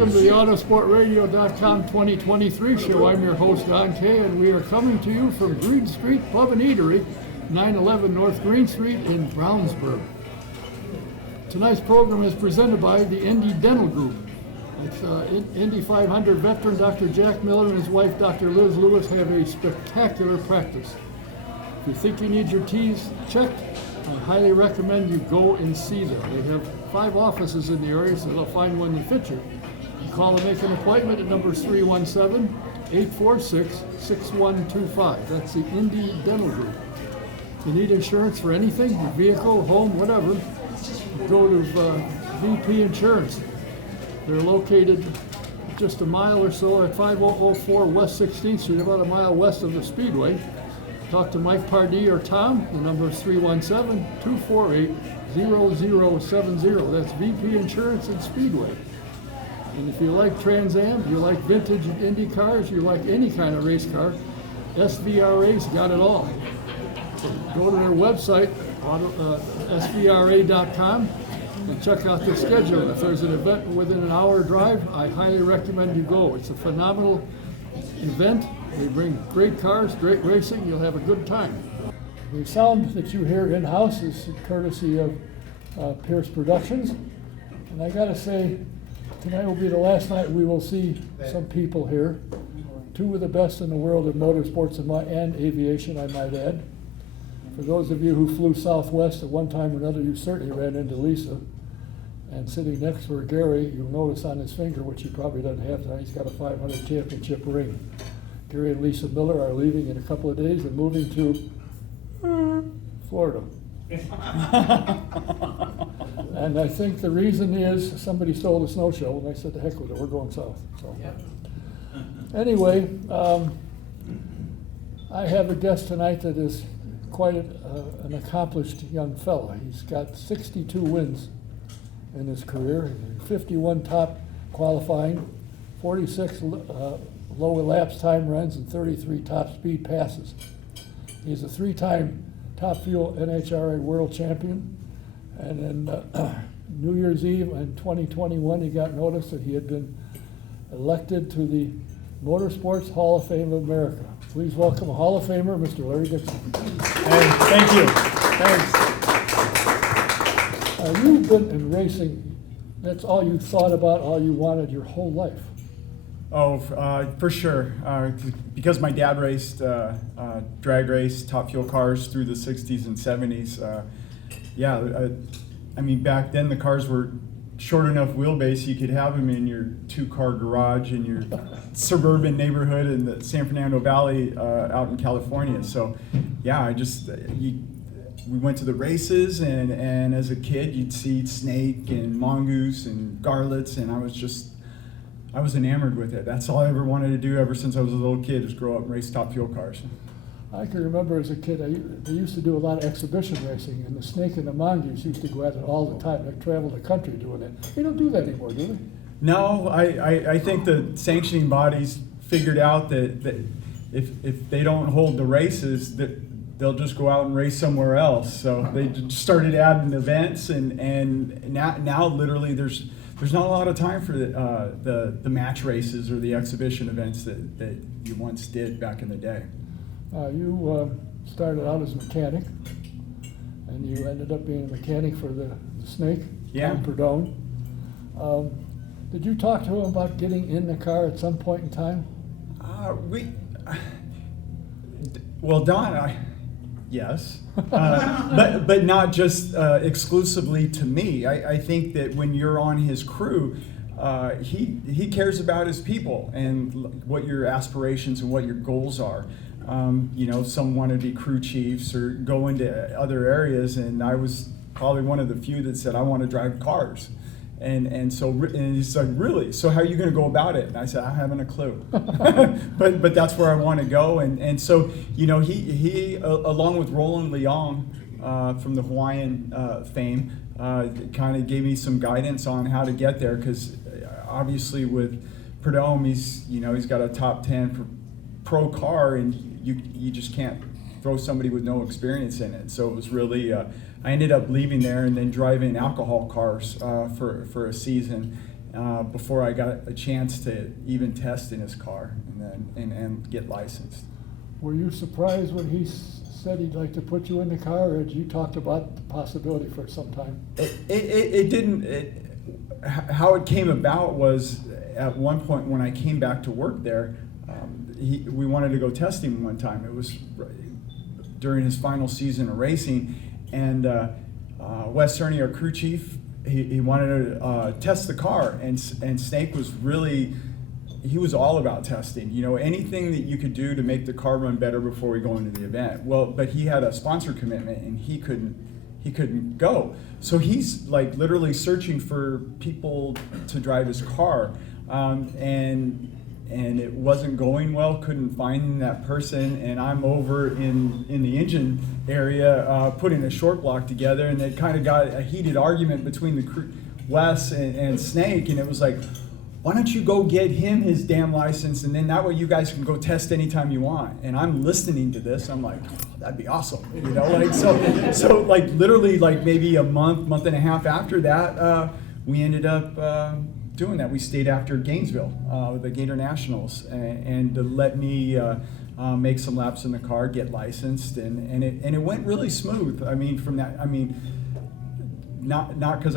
Welcome to the Autosportradio.com 2023 show. I'm your host, Don Kay, and we are coming to you from Green Street Pub and Eatery, 911 North Green Street in Brownsburg. Tonight's program is presented by the Indy Dental Group. It's Indy 500 veteran Dr. Jack Miller and his wife, Dr. Liz Lewis, have a spectacular practice. If you think you need your teeth checked, I highly recommend you go and see them. They have 5 offices in the area, so they'll find one that fits you. Call and make an appointment at number 317-846-6125. That's the Indy Dental Group. If you need insurance for anything, your vehicle, home, whatever, go to VP Insurance. They're located just a mile or so at 5004 West 16th Street, about a mile west of the Speedway. Talk to Mike Pardee or Tom. The number is 317-248-0070. That's VP Insurance and Speedway. And if you like Trans Am, you like vintage Indy cars, you like any kind of race car, SVRA's got it all. So go to their website, svra.com, and check out the schedule. If there's an event within an hour drive, I highly recommend you go. It's a phenomenal event. They bring great cars, great racing. You'll have a good time. The sound that you hear in-house is courtesy of Pierce Productions. And I gotta say, tonight will be the last night we will see some people here. 2 of the best in the world of motorsports and aviation, I might add. For those of you who flew Southwest at one time or another, you certainly ran into Lisa. And sitting next to her, Gary, you'll notice on his finger, which he probably doesn't have tonight, he's got a 500 championship ring. Gary and Lisa Miller are leaving in a couple of days and moving to Florida. And I think the reason is somebody stole the snow shovel, and I said, the heck with it, we're going south. So, anyway, I have a guest tonight that is quite an accomplished young fella. He's got 62 wins in his career, 51 top qualifying, 46 low elapsed time runs, and 33 top speed passes. He's a 3-time Top Fuel NHRA world champion. And then New Year's Eve in 2021, he got notice that he had been elected to the Motorsports Hall of Fame of America. Please welcome Hall of Famer, Mr. Larry Dixon. Hey, thank you. Thanks. You've been in racing, that's all you thought about, all you wanted your whole life. Oh, for sure. Because my dad raced drag race, Top Fuel cars through the 60s and 70s. I mean, back then the cars were short enough wheelbase you could have them in your 2-car garage in your suburban neighborhood in the San Fernando Valley out in California. So, yeah, we went to the races, and as a kid you'd see snake and mongoose and garlets, and I was enamored with it. That's all I ever wanted to do ever since I was a little kid, is grow up and race Top Fuel cars. I can remember as a kid, they used to do a lot of exhibition racing, and the snake and the mongoose used to go at it all the time. They traveled the country doing it. They don't do that anymore, do they? No, I think the sanctioning bodies figured out that if they don't hold the races, that they'll just go out and race somewhere else. So they just started adding events, and now literally there's not a lot of time for the match races or the exhibition events that you once did back in the day. You started out as a mechanic, and you ended up being a mechanic for the Snake, yeah. Tom Perdone. Did you talk to him about getting in the car at some point in time? Don, yes, but not just exclusively to me. I think that when you're on his crew, he cares about his people and what your aspirations and what your goals are. Some want to be crew chiefs or go into other areas, and I was probably one of the few that said, I want to drive cars. And he's like, really? So how are you going to go about it? And I said, I haven't a clue, but that's where I want to go. And so, he along with Roland Leong from the Hawaiian fame, kind of gave me some guidance on how to get there, because obviously with Perdome, he's got a top 10 pro car, and you just can't throw somebody with no experience in it. So it was really, I ended up leaving there and then driving alcohol cars for a season, before I got a chance to even test in his car and get licensed. Were you surprised when he said he'd like to put you in the car, or had you talked about the possibility for some time? It didn't. How it came about was at one point when I came back to work there, we wanted to go test him one time. It was during his final season of racing, and Wes Cerny, our crew chief, he wanted to test the car, and Snake was really, he was all about testing. You know, anything that you could do to make the car run better before we go into the event. Well, but he had a sponsor commitment, and he couldn't go. So he's like literally searching for people to drive his car, and it wasn't going well. Couldn't find that person, and I'm over in the engine area putting a short block together, and it kind of got a heated argument between the crew, Wes and Snake, and it was like, why don't you go get him his damn license, and then that way you guys can go test anytime you want. And I'm listening to this, I'm like, oh, that'd be awesome, you know, like so like literally like maybe a month and a half after that, we ended up doing that. We stayed after Gainesville, the Gator Nationals, and to let me make some laps in the car, get licensed, and it went really smooth. I mean, from that, I mean, not because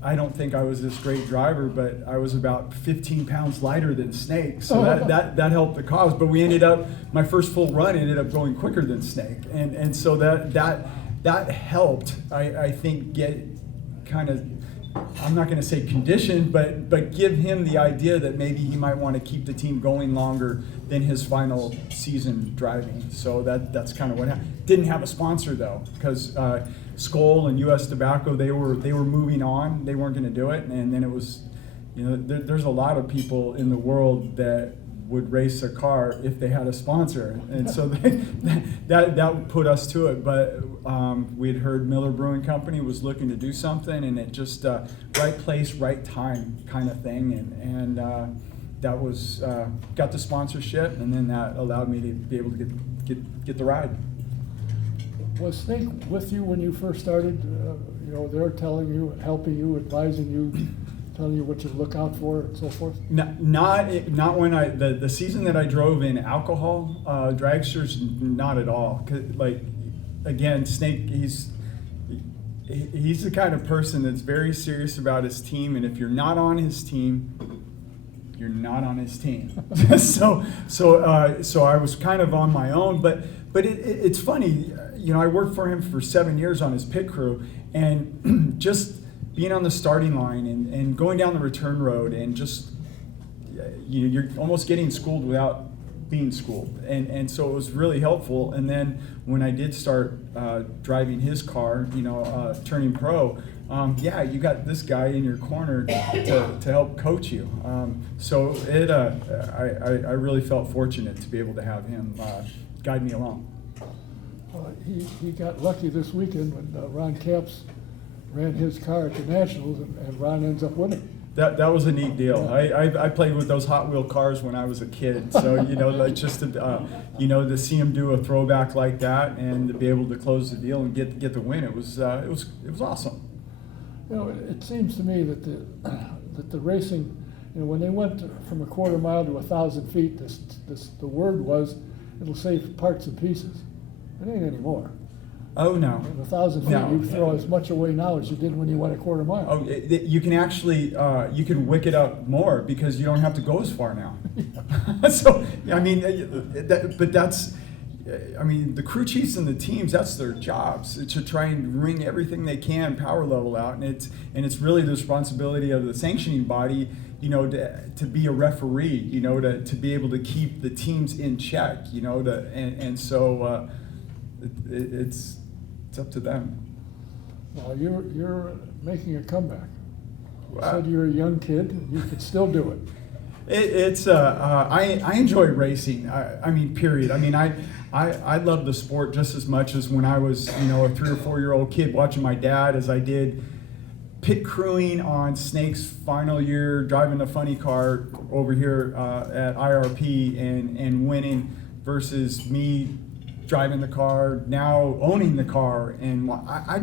I don't think I was this great driver, but I was about 15 pounds lighter than Snake, so that helped the cause. But we ended up, my first full run ended up going quicker than Snake, and so that helped. I think get kind of, I'm not going to say conditioned, but give him the idea that maybe he might want to keep the team going longer than his final season driving. So that's kind of what happened. Didn't have a sponsor though, because Skoll and U.S. Tobacco, they were moving on. They weren't going to do it, and then it was, you know, there's a lot of people in the world that would race a car if they had a sponsor, and so that put us to it. But we had heard Miller Brewing Company was looking to do something, and it just right place, right time kind of thing, and that was got the sponsorship, and then that allowed me to be able to get the ride. Was Snake with you when you first started? You know, they're telling you, helping you, advising you, telling you what to look out for, and so forth? Not when the season that I drove in alcohol, dragsters, not at all. Like, again, Snake, he's the kind of person that's very serious about his team, and if you're not on his team, you're not on his team. so I was kind of on my own, but it's funny, you know, I worked for him for 7 years on his pit crew, and just being on the starting line and going down the return road, and just, you know, you're almost getting schooled without being schooled, and so it was really helpful. And then when I did start driving his car, you know, turning pro, yeah, you got this guy in your corner to help coach you. So I really felt fortunate to be able to have him guide me along. He got lucky this weekend when Ron Capps ran his car at the Nationals, and Ron ends up winning. That was a neat deal. Yeah. I played with those Hot Wheel cars when I was a kid, so you know, like just to you know, to see him do a throwback like that and to be able to close the deal and get the win, it was awesome. You know, it seems to me that the racing, you know, when they went from a quarter mile to 1,000 feet, the word was it'll save parts and pieces. It ain't anymore. Oh no. In 1,000 feet, you throw as much away now as you did when you went a quarter mile. Oh, you can actually you can wick it up more because you don't have to go as far now. So I mean, but that's, I mean, the crew chiefs and the teams, that's their jobs, to try and wring everything they can power level out, and it's really the responsibility of the sanctioning body, you know, to be a referee, you know, to be able to keep the teams in check, you know, and so it's up to them. Well, you're making a comeback. You said you're a young kid, and you could still do it. I enjoy racing. I mean, period. I mean, I love the sport just as much as when I was, you know, a 3 or 4 year old kid watching my dad, as I did pit crewing on Snake's final year, driving the funny car over here at IRP and winning, versus me driving the car, now owning the car, and I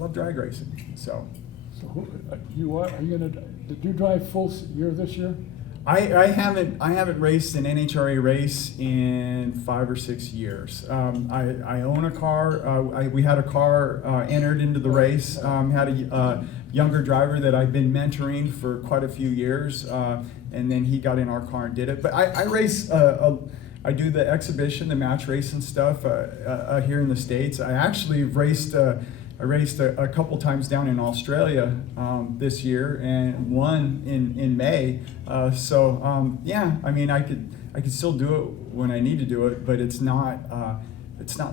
love drag racing. So who, are you gonna Did you drive full year this year? I haven't raced an NHRA race in 5 or 6 years. I own a car. We had a car entered into the race. Had a younger driver that I've been mentoring for quite a few years, and then he got in our car and did it. But I race. I do the exhibition, the match race and stuff here in the States. I actually raced. I raced a couple times down in Australia this year and won in May. Yeah, I mean, I could still do it when I need to do it, but it's not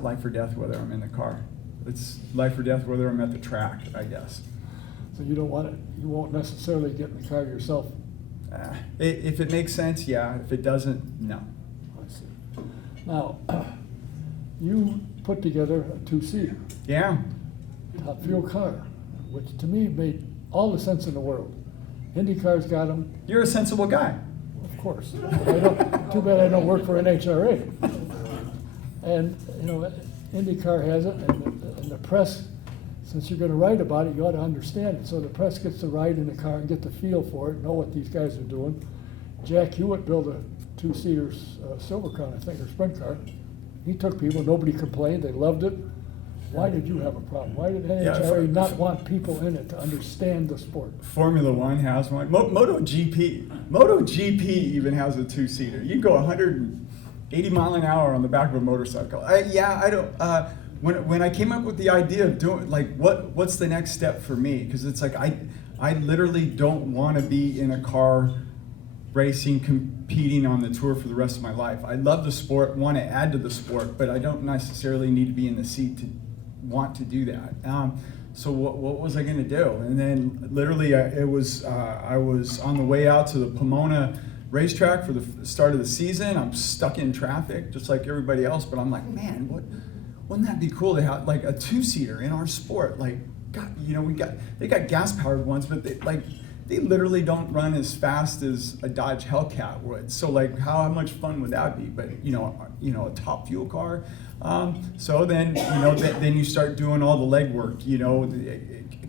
life or death whether I'm in the car. It's life or death whether I'm at the track, I guess. So you don't want it. You won't necessarily get in the car yourself. If it makes sense, yeah. If it doesn't, no. I see. Now, you put together a two-seater. Yeah. Top fuel car, which to me made all the sense in the world. IndyCar's got them, You're a sensible guy. of course. Too bad I don't work for NHRA. And you know, IndyCar has it, and the press, since you're going to write about it, you ought to understand it. So the press gets to ride in the car and get the feel for it, know what these guys are doing. Jack Hewitt built a two-seater Silver Crown, I think, or sprint car. He took people, nobody complained, they loved it. Why did you have a problem? Why did NHRA not want people in it to understand the sport? Formula One has one. MotoGP even has a two-seater. You can go 180 mile an hour on the back of a motorcycle. When I came up with the idea of doing, like, what's the next step for me? Because it's like I literally don't want to be in a car racing, competing on the tour for the rest of my life. I love the sport, want to add to the sport, but I don't necessarily need to be in the seat to want to do that. So what was I going to do? And then literally I was on the way out to the Pomona racetrack for the start of the season. I'm stuck in traffic just like everybody else, but I'm like, man, wouldn't that be cool to have like a two-seater in our sport? Like, God, you know, they got gas-powered ones, but they literally don't run as fast as a Dodge Hellcat would. So like, how much fun would that be? But you know, a top fuel car. So then, then you start doing all the legwork. You know,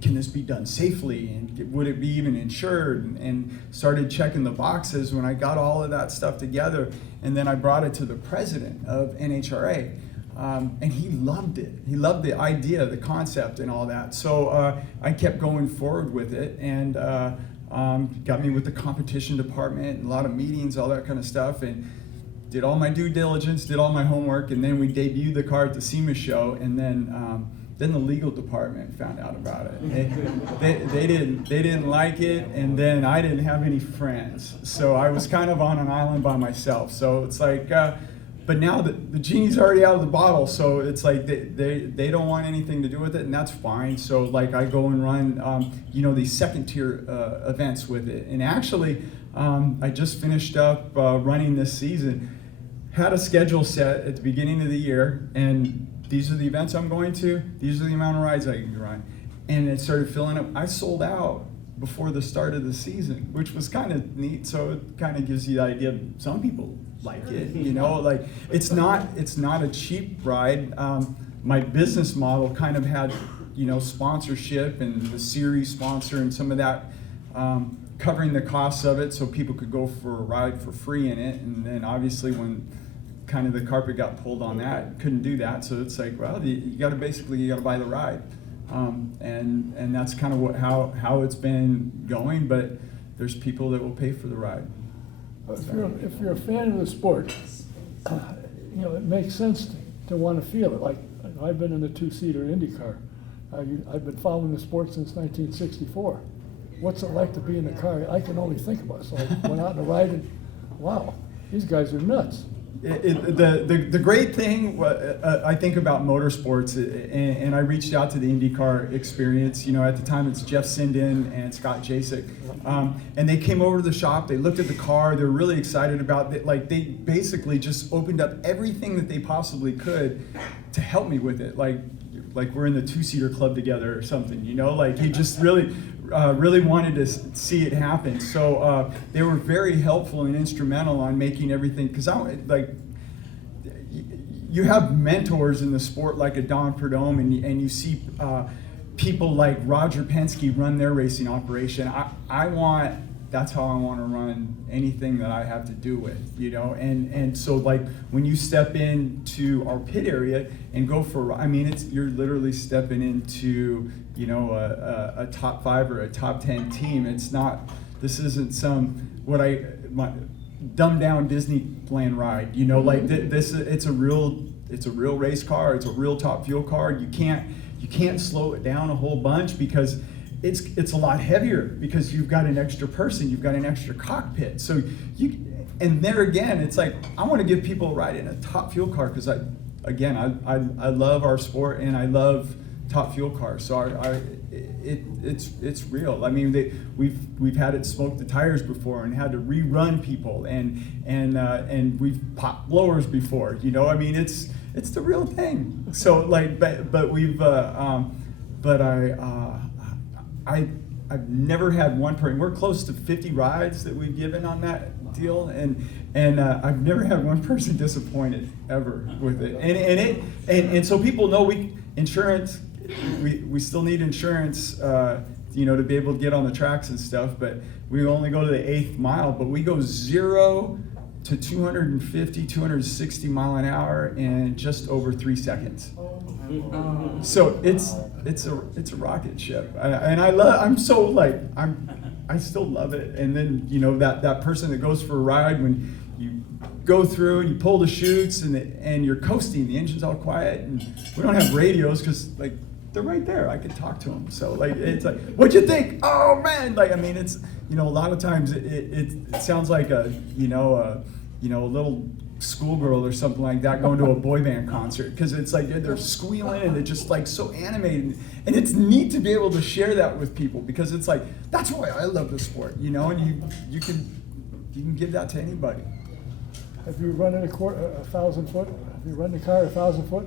can this be done safely, and would it be even insured? And started checking the boxes when I got all of that stuff together. And then I brought it to the president of NHRA. And he loved it. He loved the idea, the concept, and all that. So I kept going forward with it, and got me with the competition department, and a lot of meetings, all that kind of stuff, and did all my due diligence, did all my homework, and then we debuted the car at the SEMA show, and then the legal department found out about it. They didn't like it, and then I didn't have any friends, so I was kind of on an island by myself. So it's like. But now the genie's already out of the bottle, so it's like they don't want anything to do with it, and that's fine. So like I go and run, these second tier events with it. And actually, I just finished up running this season. Had a schedule set at the beginning of the year, and these are the events I'm going to. These are the amount of rides I can run, and it started filling up. I sold out before the start of the season, which was kind of neat. So it kind of gives you the idea. Some people like it, like it's not a cheap ride. My business model kind of had, sponsorship and the series sponsor and some of that covering the costs of it, so people could go for a ride for free in it. And then obviously when kind of the carpet got pulled on that, couldn't do that. So it's like, well, you got to buy the ride, and that's kind of how it's been going. But there's people that will pay for the ride. If you're a fan of the sport, it makes sense to want to feel it. Like I've been in the two-seater IndyCar. I've been following the sport since 1964. What's it like to be in the car? I can only think about it. So I went out on a ride, and wow, these guys are nuts. The great thing I think about motorsports, and I reached out to the IndyCar experience. At the time it's Jeff Sinden and Scott Jasek, and they came over to the shop. They looked at the car. They're really excited about it. Like they basically just opened up everything that they possibly could to help me with it. Like we're in the two-seater club together or something. Like he just really wanted to see it happen. So they were very helpful and instrumental on making everything, because you have mentors in the sport like a Don Perdome, and you see people like Roger Penske run their racing operation. That's how I want to run anything that I have to do with, you know. And so like when you step into our pit area and go for, I mean, you're literally stepping into, you know, a top 5 or a top 10 team. This isn't some my dumbed down Disneyland ride, you know. Like it's a real race car. It's a real top fuel car. You can't slow it down a whole bunch because it's a lot heavier, because you've got an extra person, you've got an extra cockpit. So and there again, it's like I want to give people a ride in a top fuel car because I love our sport and I love top fuel cars. So it's real. I mean, we've had it smoke the tires before and had to rerun people and we've popped blowers before. You know, I mean, it's the real thing. So like, but we've I've never had one person. We're close to 50 rides that we've given on that deal, and I've never had one person disappointed ever with it. And so people know insurance. We still need insurance, you know, to be able to get on the tracks and stuff. But we only go to the 8th mile, but we go 0 to 250, 260 mile an hour in just over 3 seconds. So it's a rocket ship, and I still love it. And then, you know, that person that goes for a ride, when you go through and you pull the chutes and you're coasting, the engine's all quiet, and we don't have radios because like they're right there. I can talk to them. So like it's like, what'd you think? Oh man! Like I mean, it's, you know, a lot of times it sounds like a little schoolgirl or something like that going to a boy band concert, because it's like they're squealing and it's just like so animated, and it's neat to be able to share that with people, because it's like that's why I love the sport, you know. And you can give that to anybody. Have you run in 1,000 foot? Have you run the car 1,000 foot?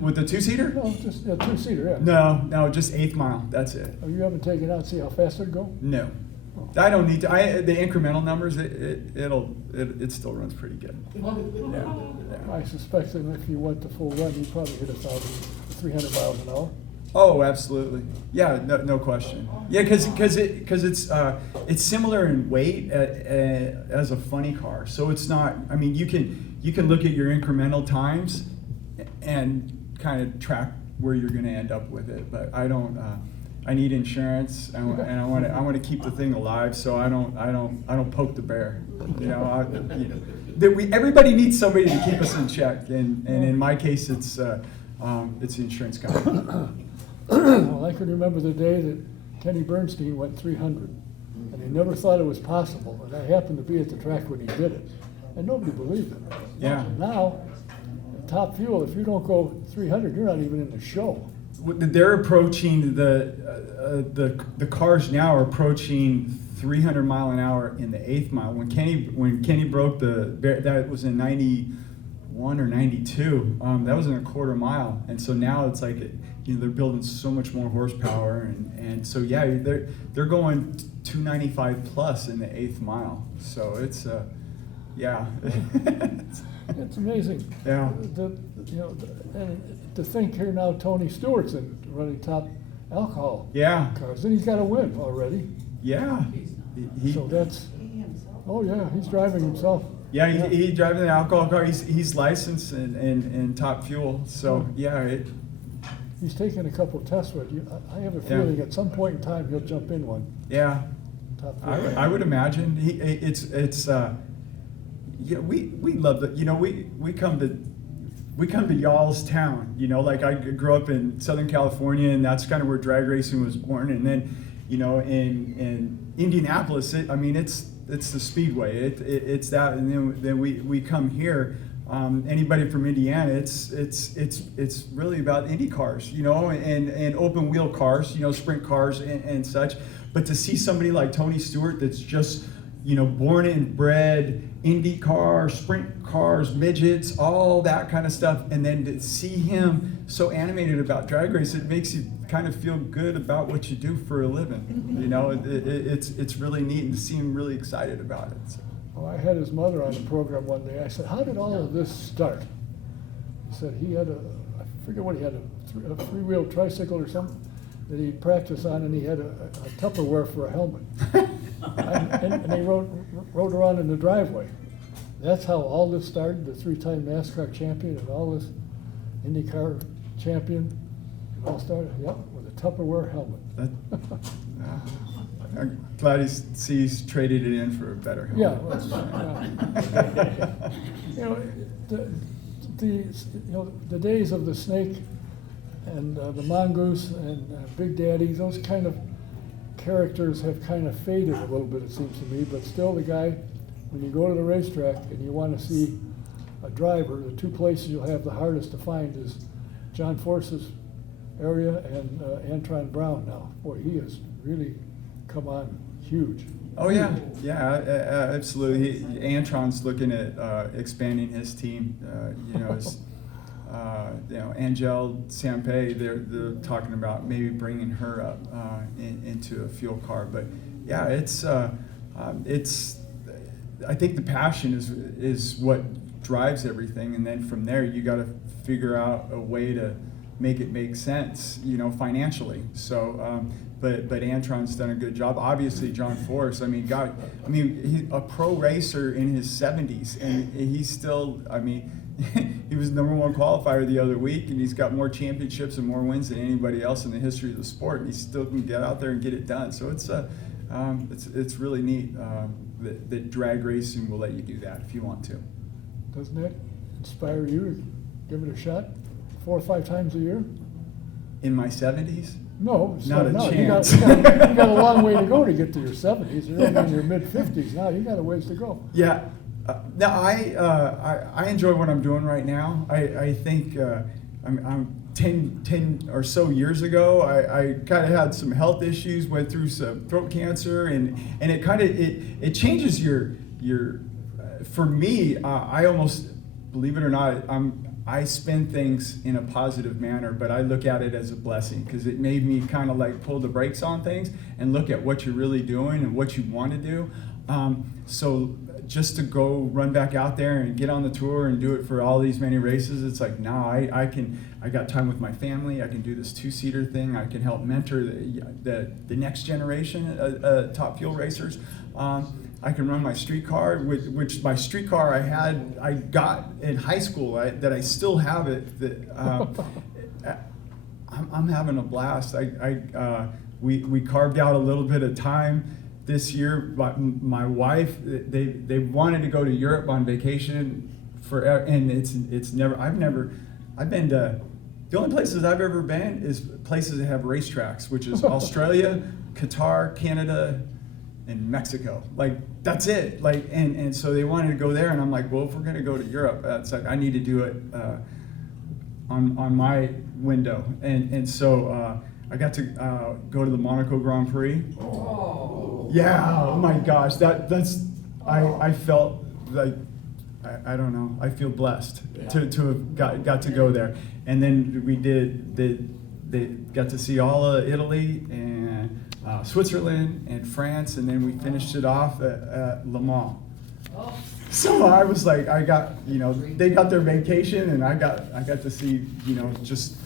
With the 2-seater? No, just a 2-seater, yeah. No, just 8th mile. That's it. Oh, you haven't taken it out and see how fast it'd go? No. I don't need to. The incremental numbers, it still runs pretty good. Yeah. I suspect that if you went the full run, you'd probably hit 300 miles an hour. Oh, absolutely. Yeah, no question. Yeah, because it's similar in weight as a funny car. So it's not. I mean, you can look at your incremental times and kind of track where you're going to end up with it. But I don't. I need insurance, and I want to keep the thing alive, so I don't poke the bear. You know, everybody needs somebody to keep us in check, and in my case, it's the insurance company. Well, I can remember the day that Kenny Bernstein went 300, and he never thought it was possible, and I happened to be at the track when he did it, and nobody believed it. Yeah. Now, at Top Fuel, if you don't go 300, you're not even in the show. They're approaching the cars now are approaching 300 mile an hour in the 8th mile. When Kenny broke that was in 91 or 92. That was in a quarter mile, and so now it's like they're building so much more horsepower, and so yeah, they're going 295 plus in the 8th mile. So it's yeah. It's amazing. Yeah. And to think here now, Tony Stewart's running top alcohol cars, and he's got a win already. Yeah. So that's. Oh yeah, he's driving himself. Yeah, he's driving the alcohol car. He's licensed in Top Fuel. So yeah. He's taken a couple of tests with you. I have a feeling at some point in time he'll jump in one. Yeah. Top Fuel. I would imagine it's. Yeah, we love it. You know, we come to y'all's town. You know, like I grew up in Southern California, and that's kind of where drag racing was born. And then, you know, in Indianapolis, it's the speedway. It's that, and then we come here. Anybody from Indiana, it's really about Indy cars, you know, and open wheel cars, you know, sprint cars and such. But to see somebody like Tony Stewart that's just, you know, born and bred Indy cars, sprint cars, midgets, all that kind of stuff, and then to see him so animated about drag race, it makes you kind of feel good about what you do for a living. You know, it's really neat, and to see him really excited about it. So. Well, I had his mother on the program one day. I said, "How did all of this start?" He said he had I forget what he had, a three-wheel tricycle or something. that he practiced on, and he had a Tupperware for a helmet. and he rode around in the driveway. That's how all this started, the 3-time NASCAR champion and all this IndyCar champion. It all started, with a Tupperware helmet. I'm glad he's traded it in for a better helmet. The days of the snake and the mongoose and Big Daddy, those kind of characters have kind of faded a little bit, it seems to me, but still the guy, when you go to the racetrack and you want to see a driver, the two places you'll have the hardest to find is John Force's area and Antron Brown now. Boy, he has really come on huge. Oh yeah, absolutely. Antron's looking at expanding his team. Angel Sampé, they're talking about maybe bringing her up into a fuel car. But yeah, it's I think the passion is what drives everything, and then from there you got to figure out a way to make it make sense, financially. So, but Antron's done a good job. Obviously, John Force. He's a pro racer in his 70s, and he's still. He was the #1 qualifier the other week, and he's got more championships and more wins than anybody else in the history of the sport. And he still can get out there and get it done. So it's really neat that drag racing will let you do that if you want to. Doesn't that inspire you to give it a shot 4 or 5 times a year? In my 70s? No, it's not a no. chance. You got a long way to go to get to your 70s. You're in your mid-50s now. You got a ways to go. Yeah. I enjoy what I'm doing right now. I think I'm 10 or so years ago, I kind of had some health issues, went through some throat cancer, and it kind of it changes your for me, I almost, believe it or not, I spin things in a positive manner, but I look at it as a blessing because it made me kind of like pull the brakes on things and look at what you're really doing and what you want to do. So just to go run back out there and get on the tour and do it for all these many races, it's like, I got time with my family, I can do this 2-seater thing, I can help mentor the next generation top fuel racers. I can run my street car, which my street car I got in high school, that I still have it. That I'm having a blast. We carved out a little bit of time this year. My wife, they wanted to go to Europe on vacation forever, and I've been to, the only places I've ever been is places that have racetracks, which is Australia, Qatar, Canada, and Mexico. Like, that's it. Like, and so they wanted to go there, and I'm like, well, if we're gonna go to Europe, it's like I need to do it on my window. And so I got to go to the Monaco Grand Prix. Oh. Yeah, oh my gosh, that's I felt like, I don't know, I feel blessed to have got to go there. And then they got to see all of Italy and Switzerland and France, and then we finished it off at Le Mans. So I was like, they got their vacation, and I got to see, just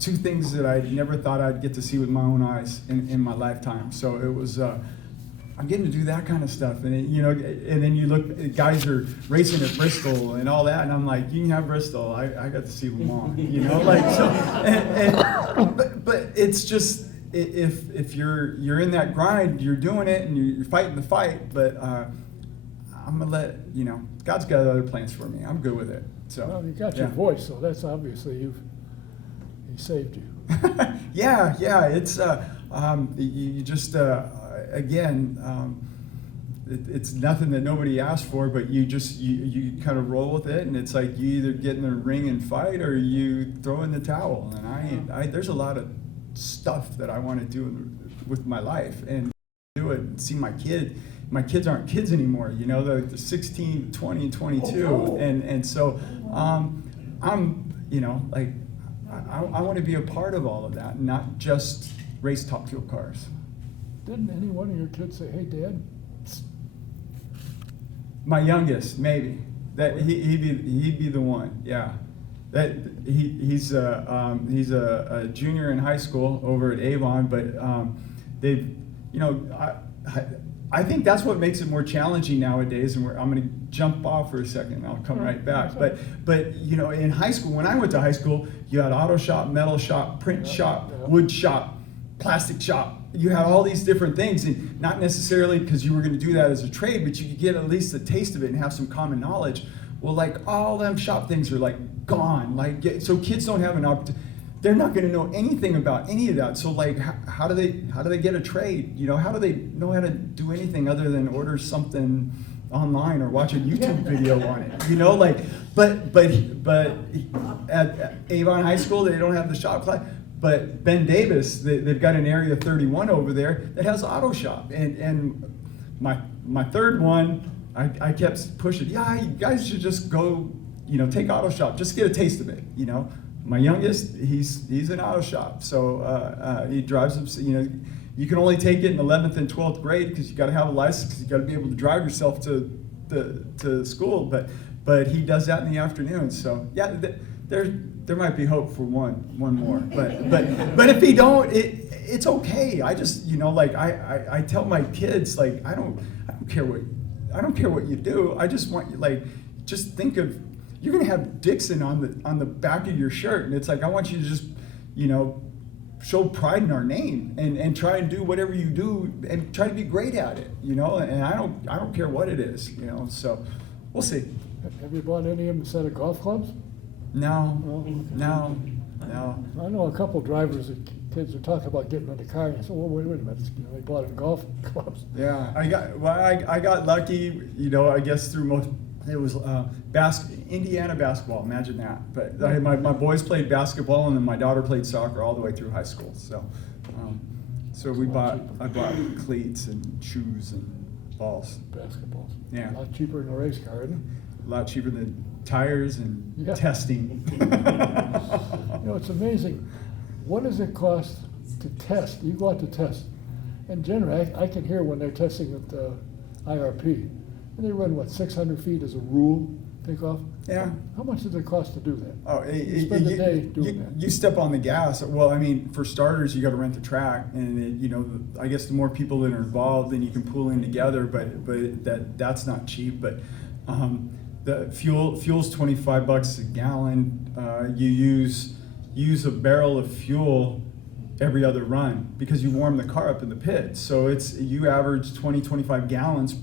2 things that I never thought I'd get to see with my own eyes in my lifetime. So it was, I'm getting to do that kind of stuff, and and then you look, guys are racing at Bristol and all that, and I'm like, you can have Bristol. I got to see Le Mans, like so, but it's just, if you're in that grind, you're doing it and you're fighting the fight, but I'm gonna let God's got other plans for me. I'm good with it. So well, you got your voice, so that's obviously He saved you. yeah, it's you just again, it's nothing that nobody asked for, but you kind of roll with it, and it's like you either get in the ring and fight or you throw in the towel. And I there's a lot of stuff that I want to do with my life and do it and see my kid. My kids aren't kids anymore, they're 16, 20, and 22. And so I'm, like, I want to be a part of all of that, not just race top fuel cars. Didn't any one of your kids say, hey, Dad? My youngest, maybe. That he'd be the one, yeah. That he's a junior in high school over at Avon, but they've, you know, I think that's what makes it more challenging nowadays. And I'm going to jump off for a second, and I'll come right back. But you know, in high school, when I went to high school, you had auto shop, metal shop, print shop, wood shop, plastic shop. You had all these different things, and not necessarily because you were going to do that as a trade, but you could get at least a taste of it and have some common knowledge. Well, like all them shop things are like gone. Like, so kids don't have an opportunity. They're not going to know anything about any of that. So like, how do they get a trade? You know, how do they know how to do anything other than order something online or watch a YouTube video on it? You know, like, but at Avon High School they don't have the shop class. But Ben Davis, they've got an Area 31 over there that has auto shop, and my third one, I kept pushing. Yeah, you guys should just go, you know, take auto shop, just get a taste of it, you know. My youngest, he's in auto shop, so he drives them. You know, you can only take it in 11th and 12th grade because you got to have a license. Cause you got to be able to drive yourself to school. But he does that in the afternoon. So yeah, there might be hope for one more. But if he don't, it's okay. I just, you know, like I tell my kids, like I don't care what you do. I just want you, like, just think of. You're gonna have Dixon on the back of your shirt, and it's like I want you to just, you know, show pride in our name and try and do whatever you do and try to be great at it, you know. And I don't care what it is, you know. So we'll see. Have you bought any of them a set of golf clubs? No. I know a couple drivers that kids are talking about getting in the car, and I said, well, wait a minute, you know, they bought it in golf clubs. Yeah, I got lucky, you know. I guess through most. It was Indiana basketball. Imagine that. But my boys played basketball, and then my daughter played soccer all the way through high school. So, I bought cleats and shoes and balls. Basketballs. Yeah. A lot cheaper than a race car, isn't it? A lot cheaper than tires and testing. You know, it's amazing. What does it cost to test? You go out to test, and generally, I can hear when they're testing at the IRP. And they run, what, 600 feet as a rule, takeoff? Yeah. How much does it cost to do that? Oh, you spend the day doing that. You step on the gas. Well, I mean, for starters, you got to rent the track, and you know, I guess the more people that are involved, then you can pool in together. But that's not cheap. But the fuel's $25 a gallon. You use a barrel of fuel every other run because you warm the car up in the pit. So you average 25 gallons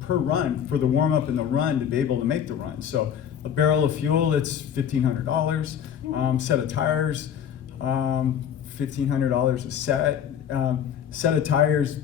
per run for the warm up and the run to be able to make the run. So a barrel of fuel, it's $1,500. Set of tires, $1,500 a set. Set of tires.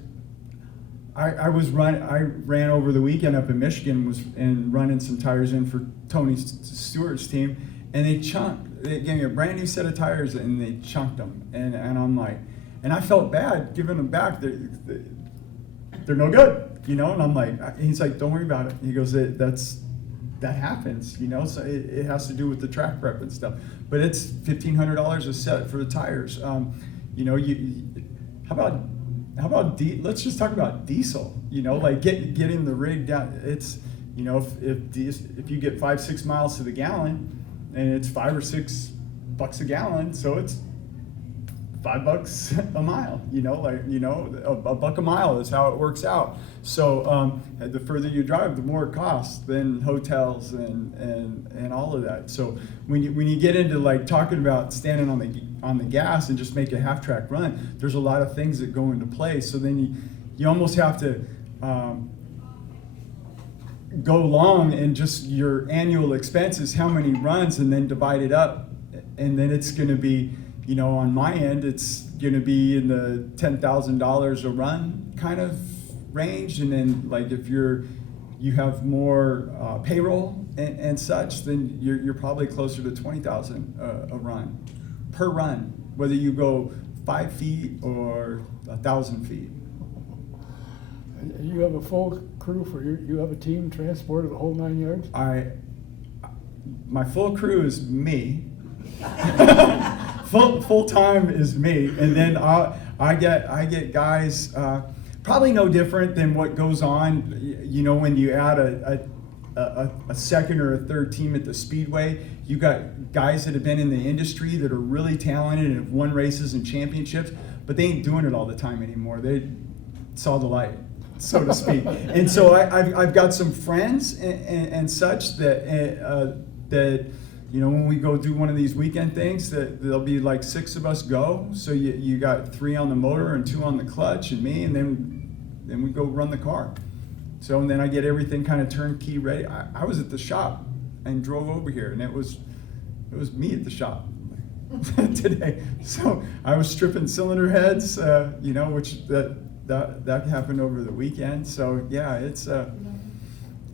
I ran over the weekend up in Michigan and running some tires in for Tony Stewart's team, and they gave me a brand new set of tires and they chunked them, and I'm like, and I felt bad giving them back. They're no good. You know, and I'm like, he's like, don't worry about it. He goes, that happens, you know, so it has to do with the track prep and stuff. But it's $1,500 a set for the tires. You know, how about let's just talk about diesel. You know, like getting the rig down. It's, you know, if you get 5-6 miles to the gallon, and it's $5 or $6 a gallon, so it's $5 a mile, you know, like, you know, a buck a mile is how it works out. So the further you drive, the more it costs, then hotels and all of that. So when you get into like talking about standing on the gas and just make a half track run, there's a lot of things that go into play. So then you almost have to go long and just your annual expenses, how many runs, and then divide it up, and then it's going to be, you know, on my end, it's going to be in the $10,000 a run kind of range. And then, like, if you have more payroll and such, then you're probably closer to $20,000 a run per run, whether you go 5 feet or 1,000 feet. And you have a full crew you have a team transported the whole 9 yards? My full crew is me. Full time is me, and then I get guys probably no different than what goes on, you know, when you add a a second or a third team at the Speedway. You got guys that have been in the industry that are really talented and have won races and championships, but they ain't doing it all the time anymore. They saw the light, so to speak. And so I've got some friends and such that you know, when we go do one of these weekend things, that there'll be like 6 of us go. So you got 3 on the motor and 2 on the clutch and me, and then we go run the car. So and then I get everything kind of turnkey ready. I was at the shop and drove over here, and it was me at the shop today. So I was stripping cylinder heads, you know, which that happened over the weekend. So yeah, it's.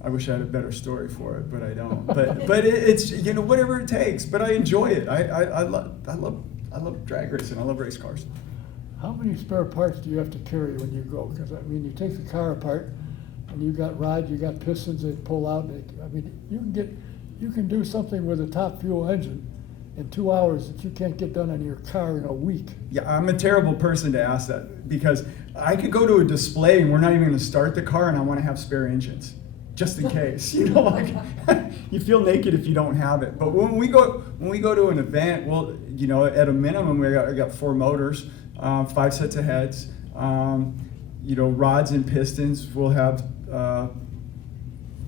I wish I had a better story for it, but I don't. But it's, you know, whatever it takes. But I enjoy it. I love drag racing. I love race cars. How many spare parts do you have to carry when you go? Because I mean, you take the car apart, and you got rods, you got pistons that pull out. I mean, you can do something with a top fuel engine in 2 hours that you can't get done on your car in a week. Yeah, I'm a terrible person to ask that, because I could go to a display and we're not even going to start the car, and I want to have spare engines. Just in case, you know, like you feel naked if you don't have it. But when we go to an event, well, you know, at a minimum, I got 4 motors, 5 sets of heads, you know, rods and pistons. We'll have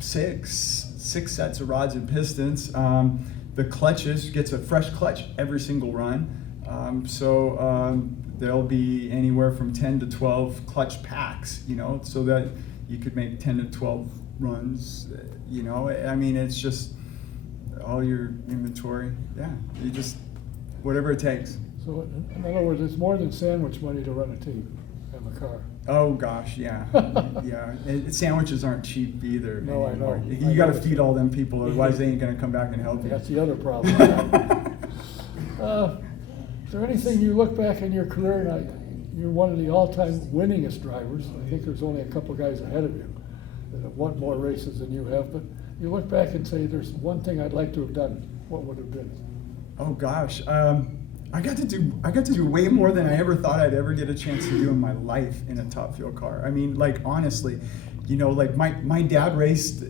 6 sets of rods and pistons. The clutches gets a fresh clutch every single run, so there'll be anywhere from 10 to 12 clutch packs, you know, so that you could make 10 to 12 runs, you know. I mean, it's just all your inventory. Yeah, you just whatever it takes. So in other words, it's more than sandwich money to run a team and a car. Oh gosh, yeah, yeah. Sandwiches aren't cheap either. No, anymore. I know. You got to feed all them people, otherwise they ain't gonna come back and help you. That's the other problem. Is there anything you look back in your career, and you're one of the all-time winningest drivers. I think there's only a couple guys ahead of you that have won more races than you have, but you look back and say, there's one thing I'd like to have done. What would it have been? Oh gosh, I got to do way more than I ever thought I'd ever get a chance to do in my life in a top fuel car. I mean, like honestly, you know, like my dad raced.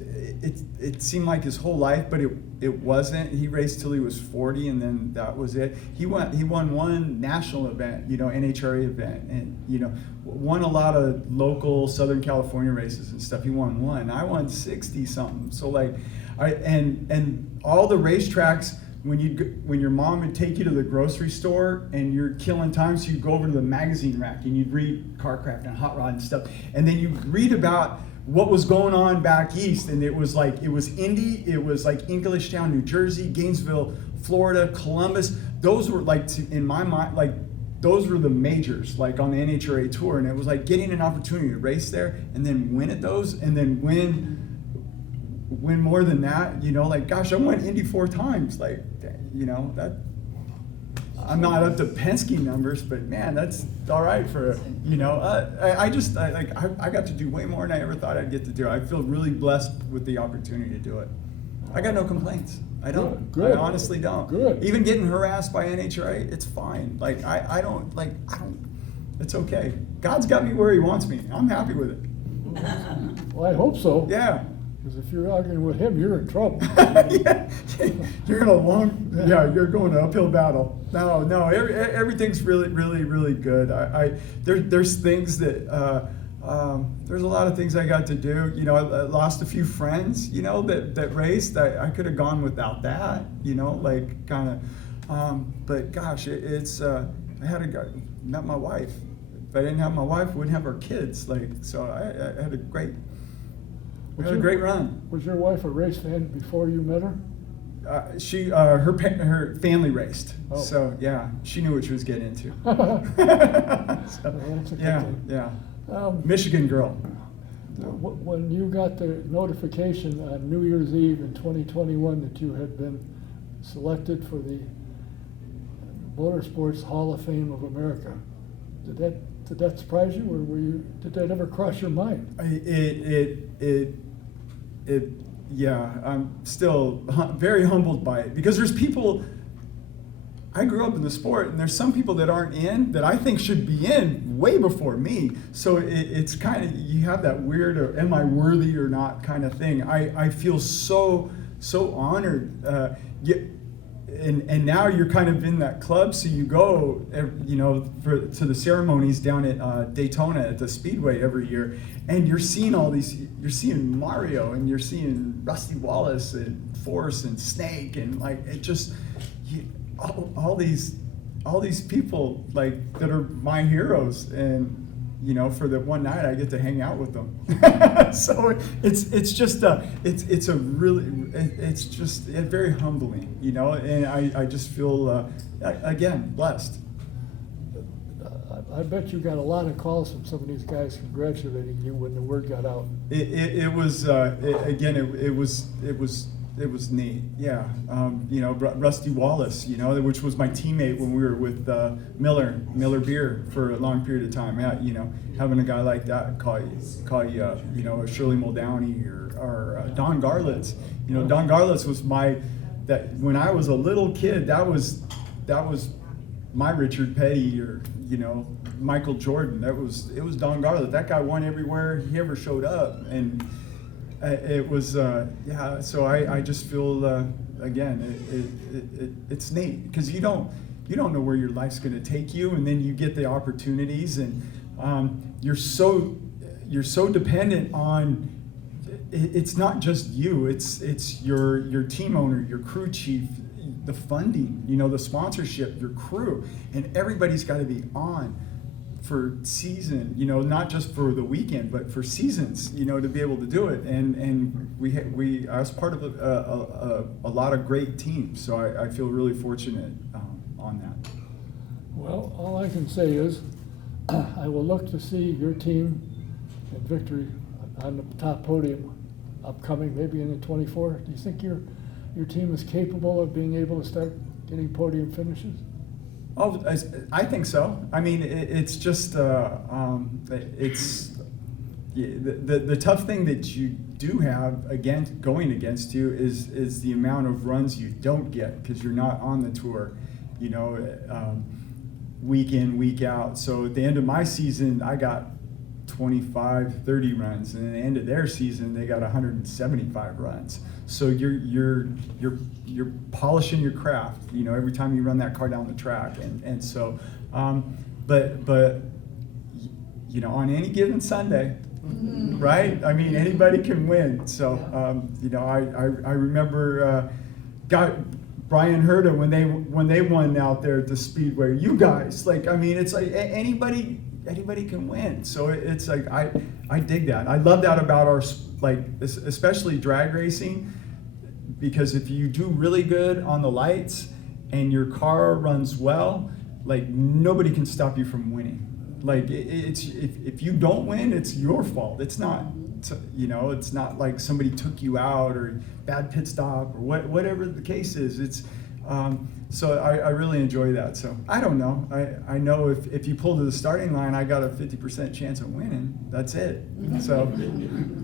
It seemed like his whole life, but it wasn't. He raced till he was 40, and then that was it. He won one national event, you know, NHRA event, and you know, won a lot of local Southern California races and stuff. He won one. I won 60 something. So like, and all the racetracks. When your mom would take you to the grocery store and you're killing time, so you'd go over to the magazine rack and you'd read Carcraft and Hot Rod and stuff, and then you'd read about what was going on back east, and it was Indy, it was like Englishtown, New Jersey, Gainesville, Florida, Columbus. Those were like, in my mind, like those were the majors, like on the NHRA tour, and it was like getting an opportunity to race there and then win at those, and then win more than that, you know, like gosh, I won Indy 4 times, like, you know, that I'm not up to Penske numbers, but man, that's all right for, you know, I got to do way more than I ever thought I'd get to do. I feel really blessed with the opportunity to do it. I got no complaints. I don't. Good. I honestly don't. Good. Even getting harassed by NHRA, it's fine. Like I don't, it's okay. God's got me where he wants me. I'm happy with it. Well, I hope so. Yeah. Because if you're arguing with him, you're in trouble. Yeah. You're you're going an uphill battle. No, everything's really, really, really good. There's things that, there's a lot of things I got to do. You know, I lost a few friends, you know, that raced. I could have gone without that, you know, like kind of, but gosh, I met my wife. If I didn't have my wife, I wouldn't have our kids. Like, so I had a great run. Was your wife a race fan before you met her? Her family raced, Oh. so yeah, she knew what she was getting into. So, That's a good yeah, thing. yeah. Michigan girl. When you got the notification on New Year's Eve in 2021 that you had been selected for the Motorsports Hall of Fame of America, did that surprise you, or did that ever cross your mind? Yeah, I'm still very humbled by it, because there's people, I grew up in the sport, and there's some people that aren't in that I think should be in way before me. So it's kind of, you have that weird, or am I worthy or not kind of thing. I feel so honored. And now you're kind of in that club, so you go, to the ceremonies down at Daytona at the Speedway every year, and you're seeing all these. You're seeing Mario, and you're seeing Rusty Wallace, and Force, and Snake, and like it just, all these people like that are my heroes, and for the one night I get to hang out with them. So it's just very humbling, and I just feel again blessed. I bet you got a lot of calls from some of these guys congratulating you when the word got out. It was neat, yeah. Rusty Wallace, which was my teammate when we were with Miller Beer for a long period of time. Yeah, having a guy like that call you, a Shirley Muldowney or Don Garlitz. Don Garlitz was that when I was a little kid, that was my Richard Petty or Michael Jordan. It was Don Garlitz. That guy won everywhere he ever showed up, and it was so I just feel again it's neat because you don't know where your life's going to take you, and then you get the opportunities, and you're so dependent on it's not just you, it's your team owner, your crew chief, the funding, the sponsorship, your crew, and everybody's got to be on for season, not just for the weekend, but for seasons, to be able to do it. And I was part of a lot of great teams, so I feel really fortunate on that. Well, all I can say is I will look to see your team in victory on the top podium upcoming, maybe in the 24. Do you think your team is capable of being able to start getting podium finishes? Oh, I think so. I mean, it's just it's the tough thing that you do have going against you is the amount of runs you don't get because you're not on the tour, week in, week out. So at the end of my season, I got 25, 30 runs, and at the end of their season, they got 175 runs. So you're polishing your craft, every time you run that car down the track, and so, but on any given Sunday, right? I mean, anybody can win. So I remember, Brian Herta when they won out there at the Speedway. You guys, it's like anybody can win. So it's like I dig that. I love that about our especially drag racing, because if you do really good on the lights and your car runs well, nobody can stop you from winning. If you don't win, it's your fault. It's not it's not like somebody took you out or bad pit stop or whatever the case is. It's so I really enjoy that. So I don't know. I know if you pull to the starting line, I got a 50% chance of winning. That's it. So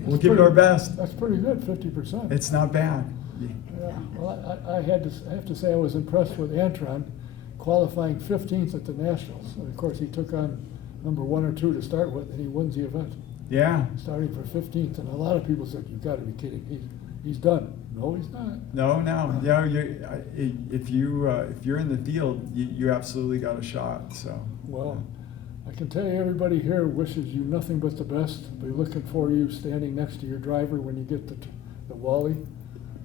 we'll give it our best. That's pretty good, 50%. It's not bad. Yeah. Well, I have to say I was impressed with Antron qualifying 15th at the Nationals. And of course, he took on number 1 or 2 to start with, and he wins the event. Yeah. Starting for 15th, and a lot of people said, "You've got to be kidding! He's done." No, he's not. No. Yeah, if you're in the field, you absolutely got a shot. So. Well, I can tell you, everybody here wishes you nothing but the best. Be looking for you standing next to your driver when you get the Wally.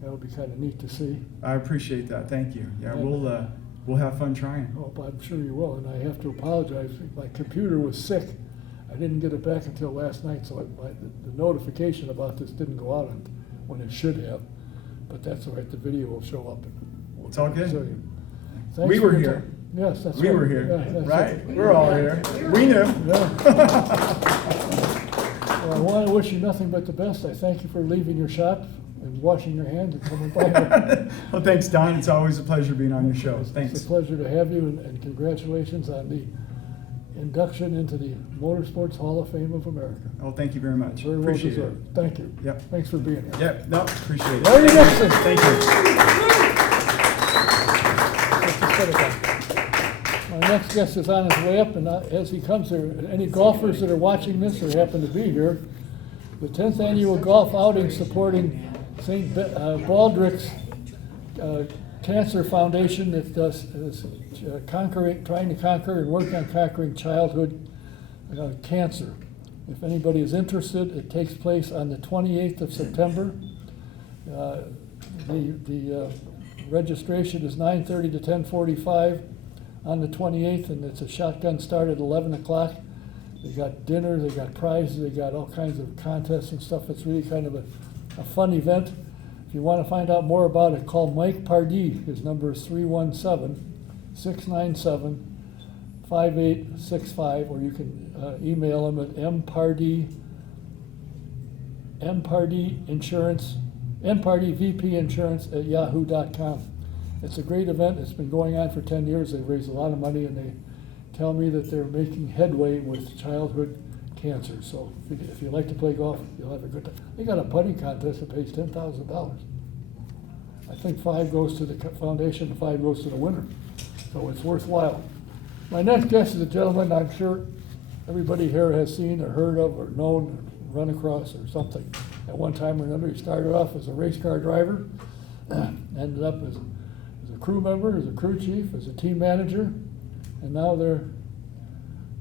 That'll be kind of neat to see. I appreciate that. Thank you. Yeah, we'll have fun trying. Oh, I'm sure you will. And I have to apologize. My computer was sick. I didn't get it back until last night, so the notification about this didn't go out when it should have. But that's all right. The video will show up. It's all good. Show you. We were here. Yes, that's we right. were here, Yeah, right? it. We're all here. We knew. Yeah. Well, I want to wish you nothing but the best. I thank you for leaving your shop and washing your hands and coming by. Well, thanks, Don. It's always a pleasure being on your show. Thanks. It's a pleasure to have you, and congratulations on the induction into the Motorsports Hall of Fame of America. Oh, thank you very much. Very well Appreciate deserved. it. Thank you. Yep. Thanks for being here. Yep. No, appreciate it. Larry Dixon. Thank you. Let's just set it down. Our next guest is on his way up, and as he comes there, any golfers that are watching this or happen to be here, the 10th annual golf outing supporting St. Baldrick's Cancer Foundation that is trying to conquer and work on conquering childhood cancer. If anybody is interested, it takes place on the 28th of September. The registration is 9:30 to 10:45 on the 28th, and it's a shotgun start at 11 o'clock. They got dinner, they got prizes, they got all kinds of contests and stuff. It's really kind of a fun event. If you want to find out more about it, call Mike Pardee. His number is 317-697-5865, or you can email him at mpardevpinsurance@yahoo.com. It's a great event. It's been going on for 10 years. They've raised a lot of money, and they tell me that they're making headway with childhood cancer. So if you like to play golf, you'll have a good time. They got a putting contest that pays $10,000. I think 5 goes to the foundation and 5 goes to the winner. So it's worthwhile. My next guest is a gentleman I'm sure everybody here has seen or heard of or known or run across or something at one time or another. He started off as a race car driver, ended up as a crew member, as a crew chief, as a team manager, and now they're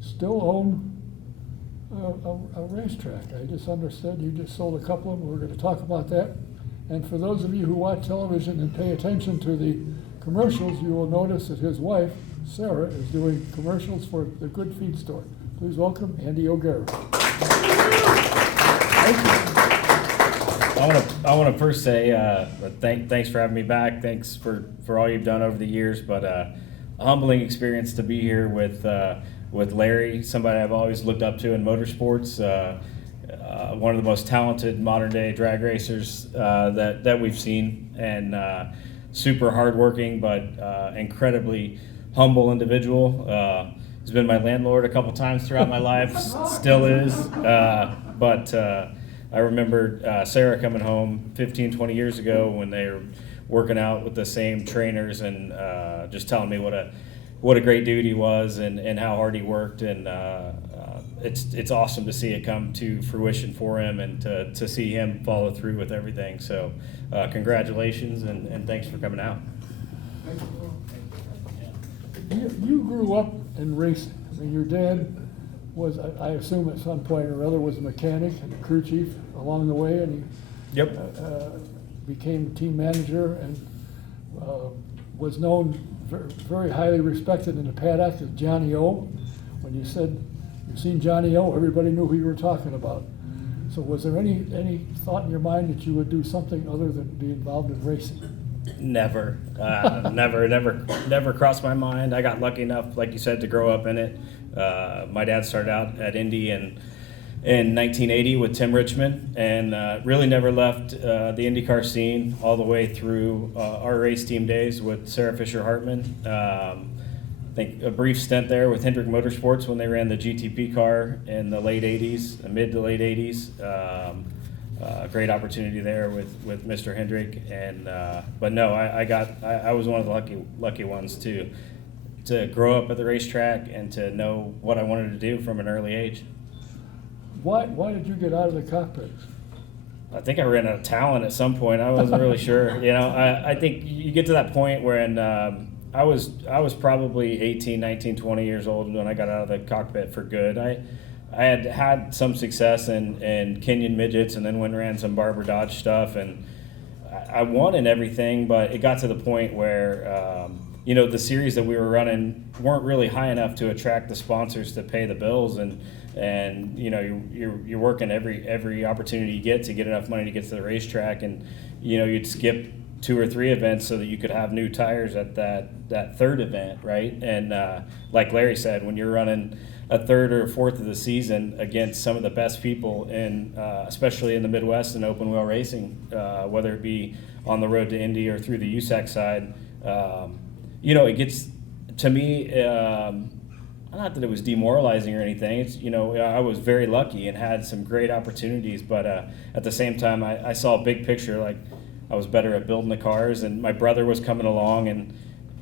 still own a racetrack. I just understood you just sold a couple of them. We're going to talk about that. And for those of you who watch television and pay attention to the commercials, you will notice that his wife, Sarah, is doing commercials for the Good Feed Store. Please welcome Andy O'Gara. I want to first say thanks for having me back. Thanks for all you've done over the years. But a humbling experience to be here with Larry, somebody I've always looked up to in motorsports. One of the most talented modern day drag racers that we've seen, and super hardworking but incredibly humble individual. He's been my landlord a couple times throughout my life, still is. But I remember Sarah coming home 15, 20 years ago when they were working out with the same trainers, and just telling me what a great dude he was, and how hard he worked, and it's awesome to see it come to fruition for him, and to see him follow through with everything. So congratulations, and thanks for coming out. You grew up in racing. I mean, your dad was, I assume at some point or other, was a mechanic and a crew chief along the way, and he became team manager and was known very, very highly respected in the paddock as Johnny O. When you said you've seen Johnny O, everybody knew who you were talking about. So was there any thought in your mind that you would do something other than be involved in racing? Never, never crossed my mind. I got lucky enough, like you said, to grow up in it. My dad started out at Indy in 1980 with Tim Richmond, and really never left the IndyCar scene all the way through our race team days with Sarah Fisher Hartman. I think a brief stint there with Hendrick Motorsports when they ran the GTP car in the late 80s, mid to late 80s. Great opportunity there with Mr. Hendrick, and but no, I was one of the lucky ones to grow up at the racetrack and to know what I wanted to do from an early age. Why did you get out of the cockpit? I think I ran out of talent at some point. I wasn't really sure. You know, I think you get to that point when I was probably 18, 19, 20 years old when I got out of the cockpit for good. I had some success in Kenyan midgets, and then went and ran some Barber Dodge stuff, and I won in everything, but it got to the point where the series that we were running weren't really high enough to attract the sponsors to pay the bills, and you're working every opportunity you get to get enough money to get to the racetrack, and you'd skip 2 or 3 events so that you could have new tires at that third event, right? And like Larry said, when you're running a third or a fourth of the season against some of the best people in, especially in the Midwest in open wheel racing, whether it be on the road to Indy or through the USAC side, it gets, to me, not that it was demoralizing or anything. It's, I was very lucky and had some great opportunities, but at the same time, I saw a big picture. Like, I was better at building the cars, and my brother was coming along, and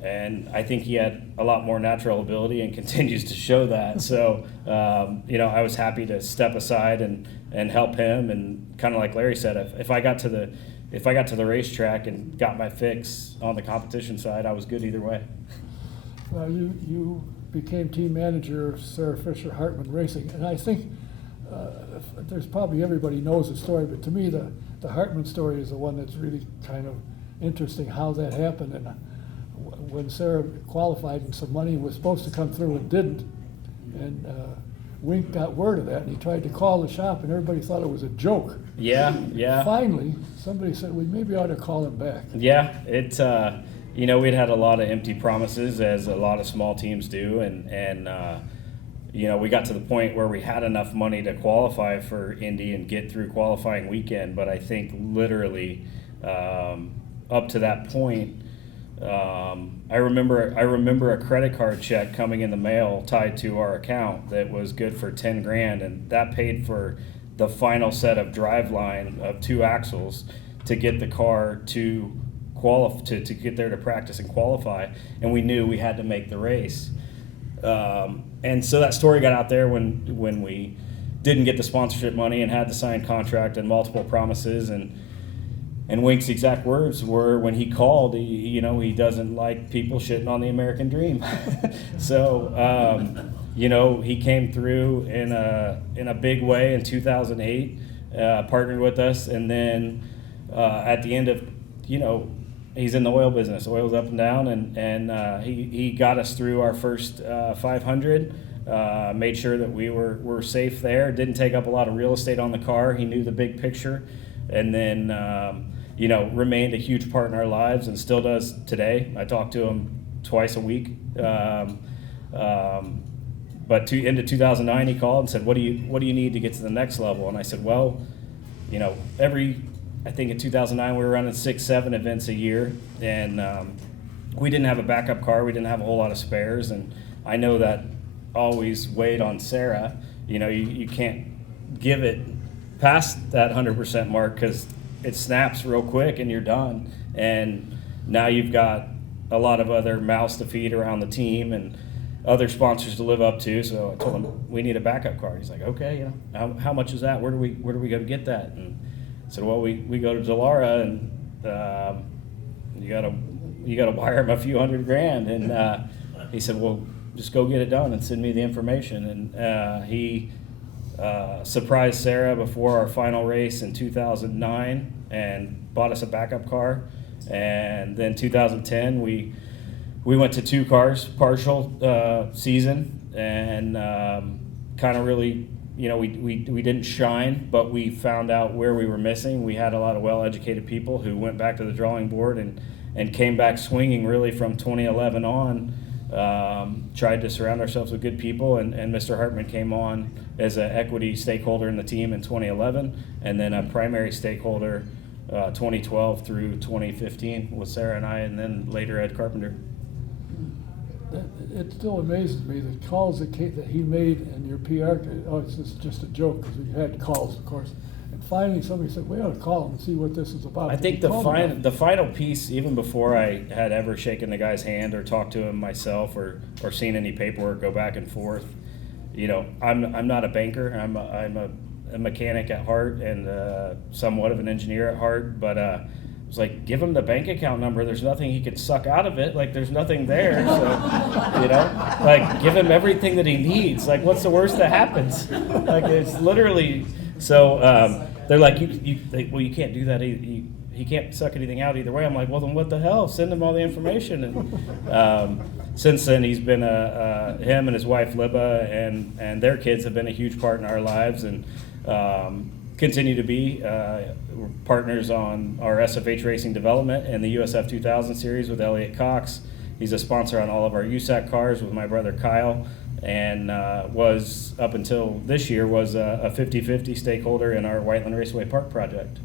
and I think he had a lot more natural ability and continues to show that. So, I was happy to step aside and help him. And kind of like Larry said, if I got to the racetrack and got my fix on the competition side, I was good either way. You became team manager of Sarah Fisher Hartman Racing, and I think there's probably everybody knows the story, but to me the Hartman story is the one that's really kind of interesting, how that happened. And when Sarah qualified and some money was supposed to come through and didn't, and Wink got word of that, and he tried to call the shop, and everybody thought it was a joke. Yeah. Finally, somebody said, we maybe ought to call him back. Yeah, it's we'd had a lot of empty promises, as a lot of small teams do, and we got to the point where we had enough money to qualify for Indy and get through qualifying weekend. But I think literally up to that point, I remember a credit card check coming in the mail tied to our account that was good for $10,000, and that paid for the final set of driveline of 2 axles to get the car to get there to practice and qualify. And we knew we had to make the race. And so that story got out there when we didn't get the sponsorship money and had to sign contract and multiple promises. And Wink's exact words were, when he called, he doesn't like people shitting on the American dream. So, he came through in a big way in 2008, partnered with us. And then at the end of, he's in the oil business. Oil's up and down, and he got us through our first 500. Made sure that we were safe there. Didn't take up a lot of real estate on the car. He knew the big picture, and then remained a huge part in our lives, and still does today. I talk to him twice a week. But into 2009, he called and said, "What do you need to get to the next level?" And I said, "Well, I think in 2009 we were running 6-7 events a year, and we didn't have a backup car. We didn't have a whole lot of spares, and I know that always weighed on Sarah. You can't give it past that 100% mark, because it snaps real quick and you're done. And now you've got a lot of other mouths to feed around the team and other sponsors to live up to." So I told him, "We need a backup car." He's like, "Okay, how much is that? Where do we go to get that?" And I said, "Well, we go to Delara, and you gotta wire him a few $100,000." And he said, "Well, just go get it done and send me the information." And he surprised Sarah before our final race in 2009 and bought us a backup car. And then 2010 we went to 2 cars, partial season, and kind of really, we didn't shine, but we found out where we were missing. We had a lot of well-educated people who went back to the drawing board and came back swinging really from 2011 on. Tried to surround ourselves with good people, and Mr. Hartman came on as an equity stakeholder in the team in 2011, and then a primary stakeholder 2012 through 2015 with Sarah and I, and then later Ed Carpenter. It still amazes me, the calls that he made, and your PR, it's just a joke, because we had calls, of course. And finally somebody said, "We ought to call him and see what this is about." I think the final piece, even before I had ever shaken the guy's hand or talked to him myself or seen any paperwork go back and forth, I'm not a banker. I'm a mechanic at heart, and somewhat of an engineer at heart, but it was like, give him the bank account number. There's nothing he could suck out of it. Like, there's nothing there. So, like, give him everything that he needs. Like, what's the worst that happens? Like, it's literally. So they're like, well, you can't do that. He can't suck anything out either way. I'm like, well, then what the hell? Send him all the information. And since then, he's been him and his wife Libba and their kids have been a huge part in our lives, and continue to be. We're partners on our SFH Racing development and the USF 2000 series with Elliot Cox. He's a sponsor on all of our USAC cars with my brother Kyle, and was, up until this year, was a 50-50 stakeholder in our Whiteland Raceway Park project.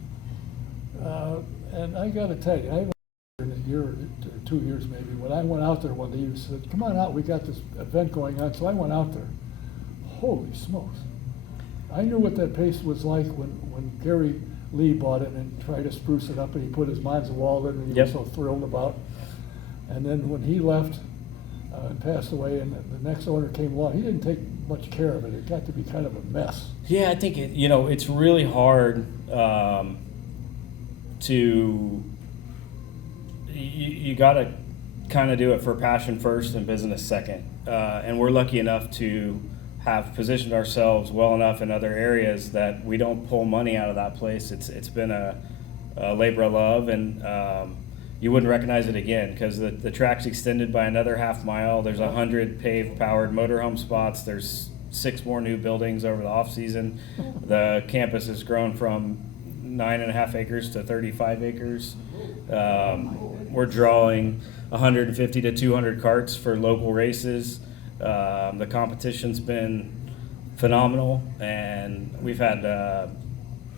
And I got to tell you, I haven't in a year or 2 years maybe, when I went out there one day, you said, "Come on out, we got this event going on." So I went out there. Holy smokes. I knew what that pace was like when Gary Lee bought it and tried to spruce it up, and he put his Monza wall in, and he was so thrilled about. And then when he left and passed away, and the next owner came along, he didn't take much care of it. It got to be kind of a mess. Yeah, I think it's really hard to you got to kind of do it for passion first and business second. And we're lucky enough to have positioned ourselves well enough in other areas that we don't pull money out of that place. It's been a labor of love, and you wouldn't recognize it again because the track's extended by another half mile. There's 100 paved powered motorhome spots. There's 6 more new buildings over the off season. The campus has grown from 9.5 acres to 35 acres. We're drawing 150 to 200 carts for local races. The competition's been phenomenal, and we've had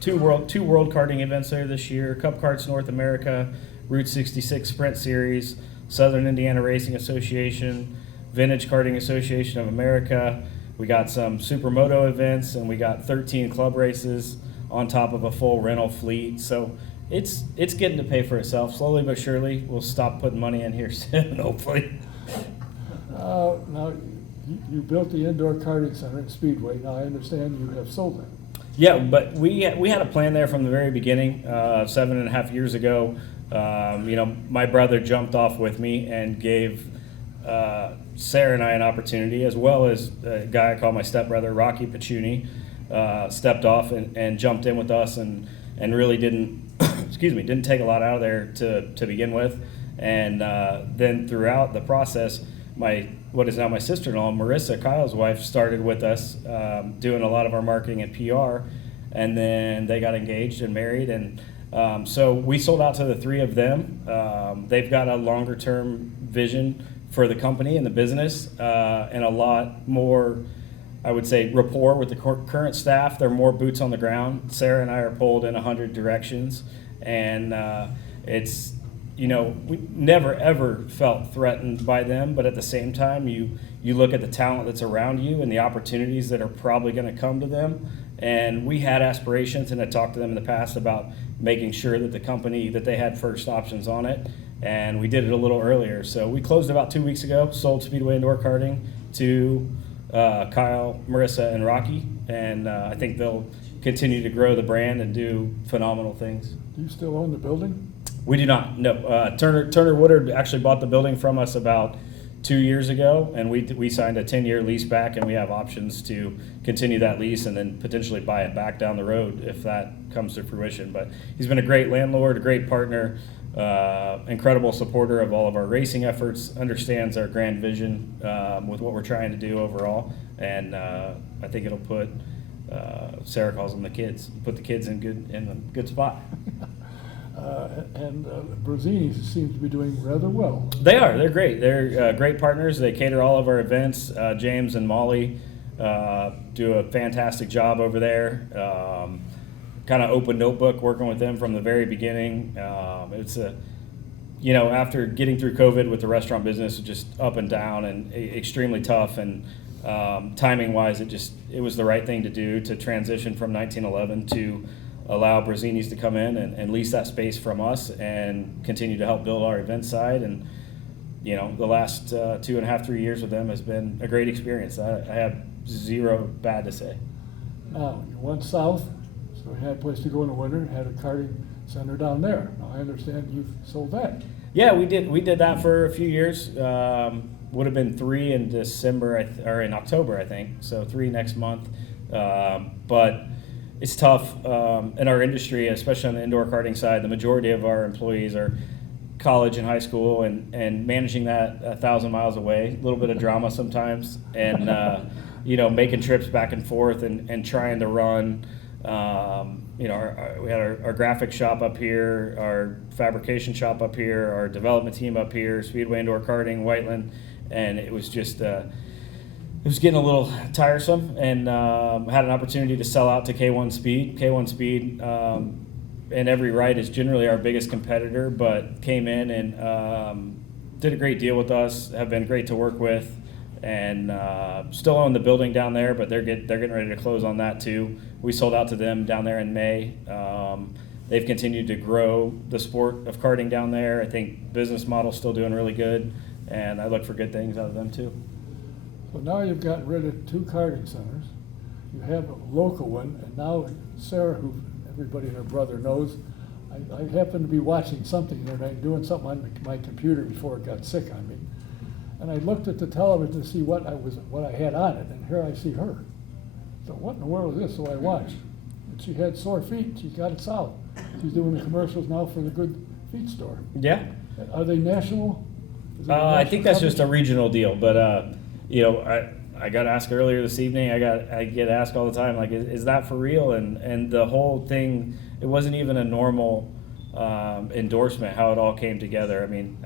two world karting events there this year: Cup Karts North America, Route 66 Sprint Series, Southern Indiana Racing Association, Vintage Karting Association of America. We got some supermoto events, and we got 13 club races on top of a full rental fleet. So it's getting to pay for itself slowly but surely. We'll stop putting money in here soon, hopefully. Now, you built the indoor karting center at Speedway. Now, I understand you have sold that. Yeah, but we had a plan there from the very beginning, 7.5 years ago. My brother jumped off with me and gave Sarah and I an opportunity, as well as a guy I call my stepbrother, Rocky Pacciuni, stepped off and jumped in with us and really didn't didn't take a lot out of there to begin with. And then throughout the process, what is now my sister-in-law, Marissa, Kyle's wife, started with us doing a lot of our marketing and PR, and then they got engaged and married, and so we sold out to the 3 of them. They've got a longer-term vision for the company and the business, and a lot more, I would say, rapport with the current staff. They're more boots on the ground. Sarah and I are pulled in 100 directions, and it's, we never ever felt threatened by them, but at the same time, you look at the talent that's around you and the opportunities that are probably going to come to them. And we had aspirations, and I talked to them in the past about making sure that the company, that they had first options on it, and we did it a little earlier. So we closed about 2 weeks ago, sold Speedway Indoor Karting to Kyle, Marissa, and Rocky, and I think they'll continue to grow the brand and do phenomenal things. Do you still own the building? We do not. No. Turner Woodard actually bought the building from us about 2 years ago, and we signed a 10-year lease back, and we have options to continue that lease and then potentially buy it back down the road if that comes to fruition. But he's been a great landlord, a great partner, incredible supporter of all of our racing efforts, understands our grand vision with what we're trying to do overall, and I think it'll put, Sarah calls them the kids, put the kids in a good spot. And Brozini seems to be doing rather well. They are. They're great. They're great partners. They cater all of our events. James and Molly do a fantastic job over there. Kind of open notebook working with them from the very beginning. It's after getting through COVID with the restaurant business, just up and down and extremely tough. And timing wise, it was the right thing to do to transition from 1911 to allow Brozini's to come in and lease that space from us and continue to help build our event side. And, the last 2.5, 3 years with them has been a great experience. I have zero bad to say. Now, you went south, so you had a place to go in the winter, had a karting center down there. Now, I understand you've sold that. Yeah, we did that for a few years. Would have been 3 in December, or in October, I think. So 3 next month. But it's tough in our industry, especially on the indoor karting side. The majority of our employees are college and high school, and managing that 1,000 miles away, a little bit of drama sometimes, and making trips back and forth and trying to run. We had our graphic shop up here, our fabrication shop up here, our development team up here, Speedway Indoor Karting, Whiteland, and it was just it was getting a little tiresome, and had an opportunity to sell out to K1 Speed. K1 Speed in every right is generally our biggest competitor, but came in and did a great deal with us, have been great to work with, and still own the building down there, but they're getting ready to close on that too. We sold out to them down there in May. they've continued to grow the sport of karting down there. I think business model's still doing really good, and I look for good things out of them too. So now you've gotten rid of 2 karting centers. You have a local one, and now Sarah, who everybody and her brother knows, I happened to be watching something the other night, doing something on my computer before it got sick on me. And I looked at the television to see what I had on it, and here I see her. So what in the world is this? So I watched. And she had sore feet. She got it solved. She's doing the commercials now for the Good Feet store. Yeah. Are they national? Is it a I national think that's just a company? regional deal, but you know, I got asked earlier this evening. I get asked all the time, like, is that for real? And the whole thing, it wasn't even a normal endorsement. How it all came together. I mean,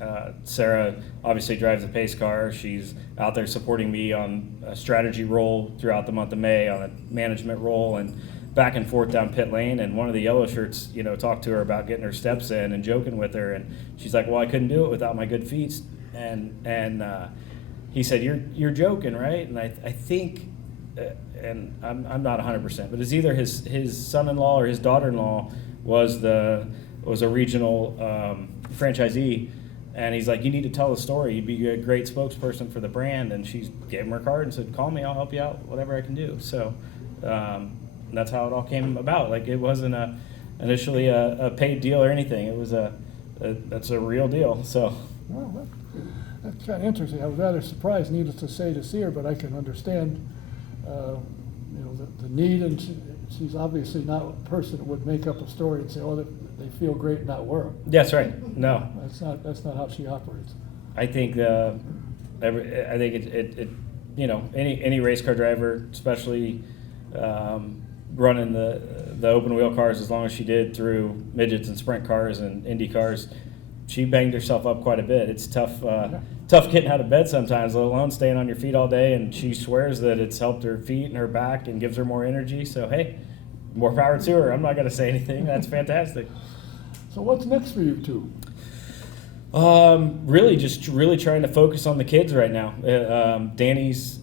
Sarah obviously drives a pace car. She's out there supporting me on a strategy role throughout the month of May, on a management role, and back and forth down pit lane. And one of the yellow shirts, you know, talked to her about getting her steps in and joking with her, and she's like, well, I couldn't do it without my good feet. And he said, you're joking, right? And I think, and I'm not 100%, but it's either his son-in-law or his daughter-in-law was a regional franchisee, and he's like, you need to tell the story. You'd be a great spokesperson for the brand. And she gave him her card and said, call me, I'll help you out, whatever I can do. So that's how it all came about. Like, it wasn't initially a paid deal or anything. It was that's a real deal. So. Well, that's kind of interesting. I was rather surprised, needless to say, to see her, but I can understand, the need, and she's obviously not a person that would make up a story and say, oh, they feel great and not wear them. That's right. No. That's not how she operates. I think I think it you know, any race car driver, especially running the open wheel cars as long as she did through midgets and sprint cars and Indy cars, she banged herself up quite a bit. It's tough getting out of bed sometimes, let alone staying on your feet all day. And she swears that it's helped her feet and her back and gives her more energy. So hey, more power to her. I'm not going to say anything. That's fantastic. So what's next for you two? Really trying to focus on the kids right now. Danny's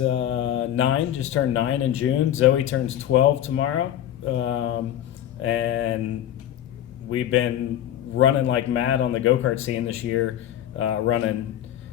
9, just turned 9 in June. Zoe turns 12 tomorrow, and we've been running like mad on the go-kart scene this year. I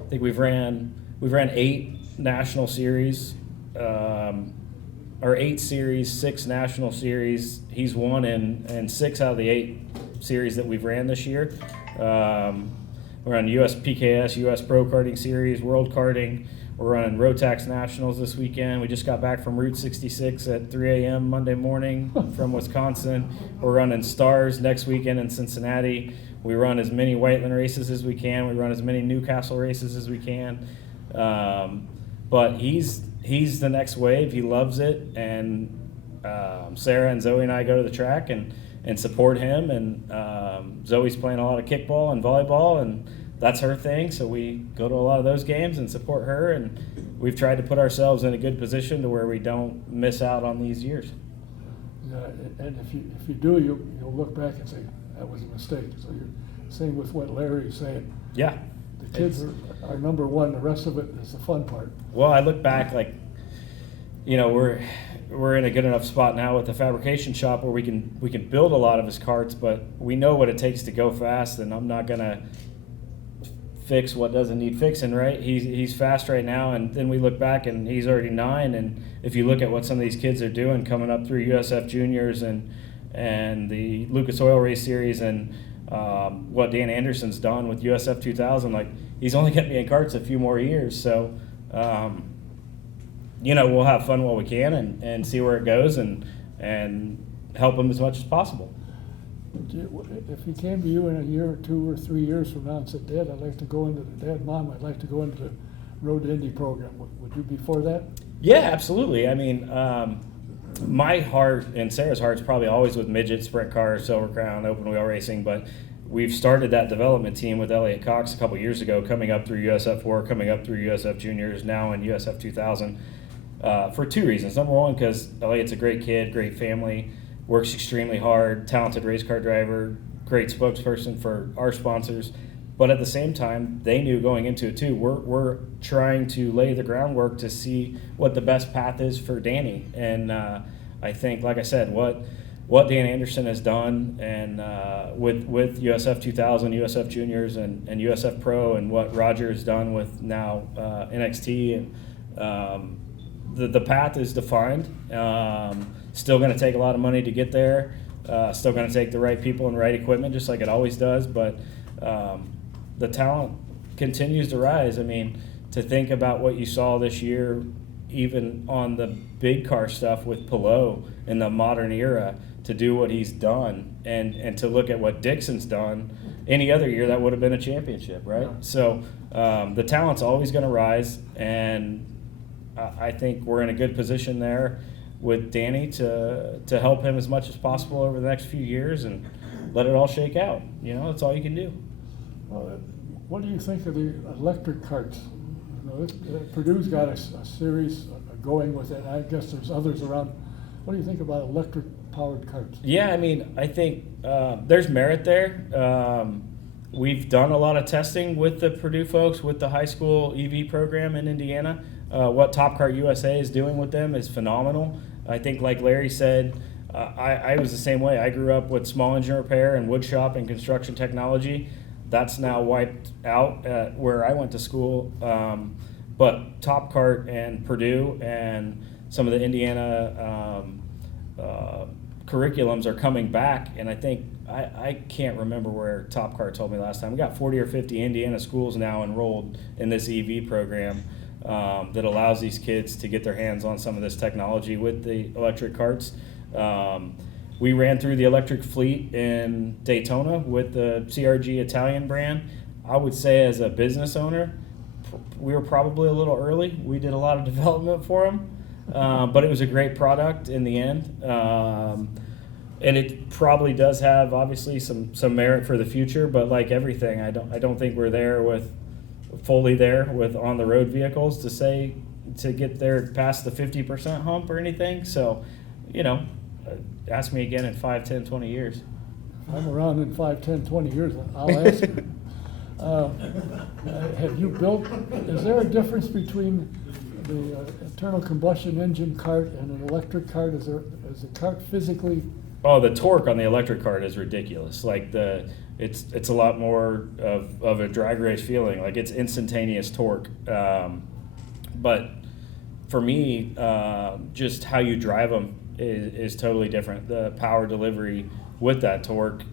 think we've ran 8 national series, or 8 series, 6 national series. He's won in 6 out of the 8 series that we've ran this year. We're on US PKS, US Pro Karting Series, World Karting. We're running Rotax Nationals this weekend. We just got back from Route 66 at 3 a.m. Monday morning from Wisconsin. We're running Stars next weekend in Cincinnati. We run as many Whiteland races as we can. We run as many Newcastle races as we can. But he's the next wave. He loves it. And Sarah and Zoe and I go to the track and support him. And Zoe's playing a lot of kickball and volleyball, and that's her thing. So we go to a lot of those games and support her. And we've tried to put ourselves in a good position to where we don't miss out on these years. Yeah, and if you do, you'll look back and say, that was a mistake. So you're same with what Larry's saying. Yeah. The kids are number one. The rest of it is the fun part. Well, I look back, like, you know, we're in a good enough spot now with the fabrication shop where we can build a lot of his karts, but we know what it takes to go fast, and I'm not gonna fix what doesn't need fixing, right? He's fast right now, and then we look back and he's already 9, and if you look at what some of these kids are doing coming up through USF Juniors and the Lucas Oil Race Series and what Dan Anderson's done with USF 2000, like, he's only going to be in karts a few more years. So, you know, we'll have fun while we can and see where it goes and help him as much as possible. If he came to you in a year or 2 or 3 years from now and said, Dad, I'd like to go into Mom, I'd like to go into the Road to Indy program, would you be for that? Yeah, absolutely. I mean, my heart and Sarah's heart is probably always with midget, sprint cars, Silver Crown, open wheel racing, but we've started that development team with Elliot Cox a couple years ago, coming up through USF 4, coming up through USF Juniors, now in USF 2000, for 2 reasons. Number one, because Elliot's a great kid, great family, works extremely hard, talented race car driver, great spokesperson for our sponsors. But at the same time, they knew going into it too, we're trying to lay the groundwork to see what the best path is for Danny. And I think, like I said, what what Dan Anderson has done, and with USF 2000, USF Juniors, and USF Pro, and what Roger has done with now NXT, and the path is defined. Still going to take a lot of money to get there. Still going to take the right people and right equipment, just like it always does. But the talent continues to rise. I mean, to think about what you saw this year, even on the big car stuff with Pelot in the modern era, to do what he's done, and to look at what Dixon's done, any other year that would have been a championship, right? Yeah. So the talent's always going to rise, and I think we're in a good position there with Danny to help him as much as possible over the next few years and let it all shake out. You know, that's all you can do. Well, what do you think of the electric carts? You know, Purdue's got a series going with it. I guess there's others around. What do you think about electric-powered carts? Yeah, I mean, I think there's merit there. We've done a lot of testing with the Purdue folks, with the high school EV program in Indiana. What Top Kart USA is doing with them is phenomenal. I think, like Larry said, I was the same way. I grew up with small engine repair and wood shop and construction technology. That's now wiped out at where I went to school. But Top Kart and Purdue and some of the Indiana curriculums are coming back, and I think I can't remember where Top Kart told me last time. We got 40 or 50 Indiana schools now enrolled in this EV program that allows these kids to get their hands on some of this technology with the electric carts. We ran through the electric fleet in Daytona with the CRG Italian brand. I would say, as a business owner, we were probably a little early. We did a lot of development for them. But it was a great product in the end, and it probably does have obviously some merit for the future. But like everything, I don't think we're fully there with on the road vehicles to get there past the 50% hump or anything. So, you know, ask me again in 5, 10, 20 years. If I'm around in 5, 10, 20 years, I'll ask you. Have you built? Is there a difference between the internal combustion engine cart and an electric cart? Is the cart physically? Oh, the torque on the electric cart is ridiculous. Like it's a lot more of a drag race feeling. Like it's instantaneous torque. But for me, just how you drive them is totally different. The power delivery with that torque,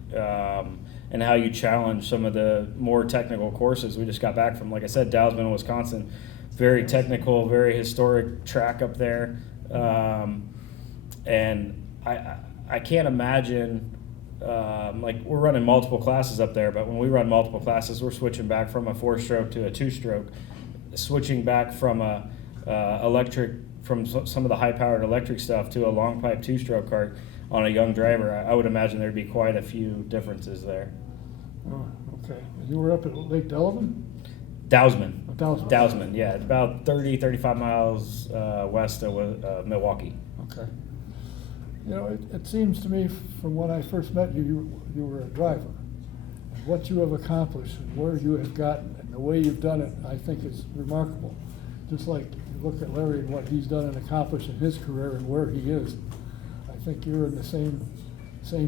and how you challenge some of the more technical courses. We just got back from, like I said, Dowsman, Wisconsin. Very technical, very historic track up there, and I can't imagine, like we're running multiple classes up there, but when we run multiple classes, we're switching back from a 4-stroke to a 2-stroke, switching back from some of the high-powered electric stuff to a long pipe 2-stroke cart on a young driver. I would imagine there'd be quite a few differences there. Oh, okay. You were up at Lake Delavan? Dowsman. Dowsman. Yeah. It's about 35 miles west of Milwaukee. Okay. You know, it seems to me from when I first met you, you were a driver. And what you have accomplished and where you have gotten and the way you've done it, I think is remarkable. Just like you look at Larry and what he's done and accomplished in his career and where he is, I think you're in the same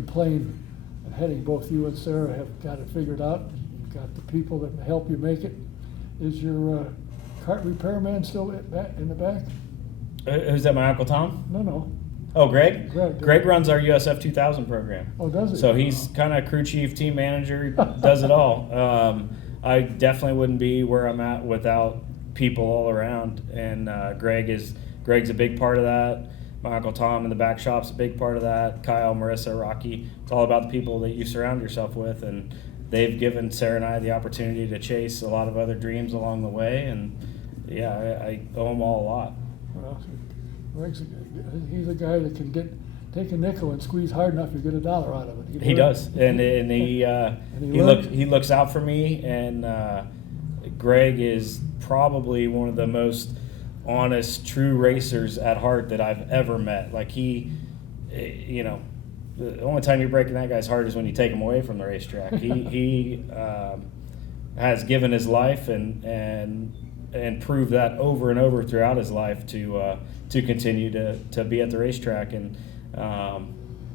plane and heading. Both you and Sarah have got it figured out. You've got the people that help you make it. Is your cart repairman still in the back? Who's that, my Uncle Tom? No. Oh, Greg? Greg. Greg runs our USF 2000 program. Oh, does he? So he's kind of crew chief, team manager, does it all. I definitely wouldn't be where I'm at without people all around. And Greg's a big part of that. My Uncle Tom in the back shop's a big part of that. Kyle, Marissa, Rocky. It's all about the people that you surround yourself with. And they've given Sarah and I the opportunity to chase a lot of other dreams along the way. And yeah, I owe them all a lot. Well, he's a guy that can take a nickel and squeeze hard enough to get $1 out of it. He does, and he looks out for me. And Greg is probably one of the most honest, true racers at heart that I've ever met. Like the only time you're breaking that guy's heart is when you take him away from the racetrack. He has given his life and proved that over and over throughout his life to continue to be at the racetrack. And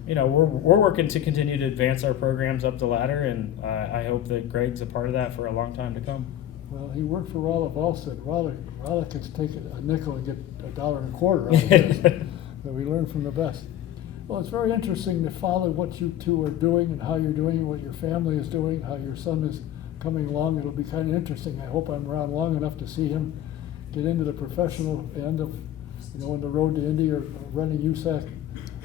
we're working to continue to advance our programs up the ladder, and I hope that Greg's a part of that for a long time to come. Well, he worked for Rolla Volstead. Rolla could take a nickel and get $1.25 out of this. But we learn from the best. Well, it's very interesting to follow what you two are doing and how you're doing, what your family is doing, how your son is coming along. It'll be kind of interesting. I hope I'm around long enough to see him get into the professional end of, on the road to Indy or running USAC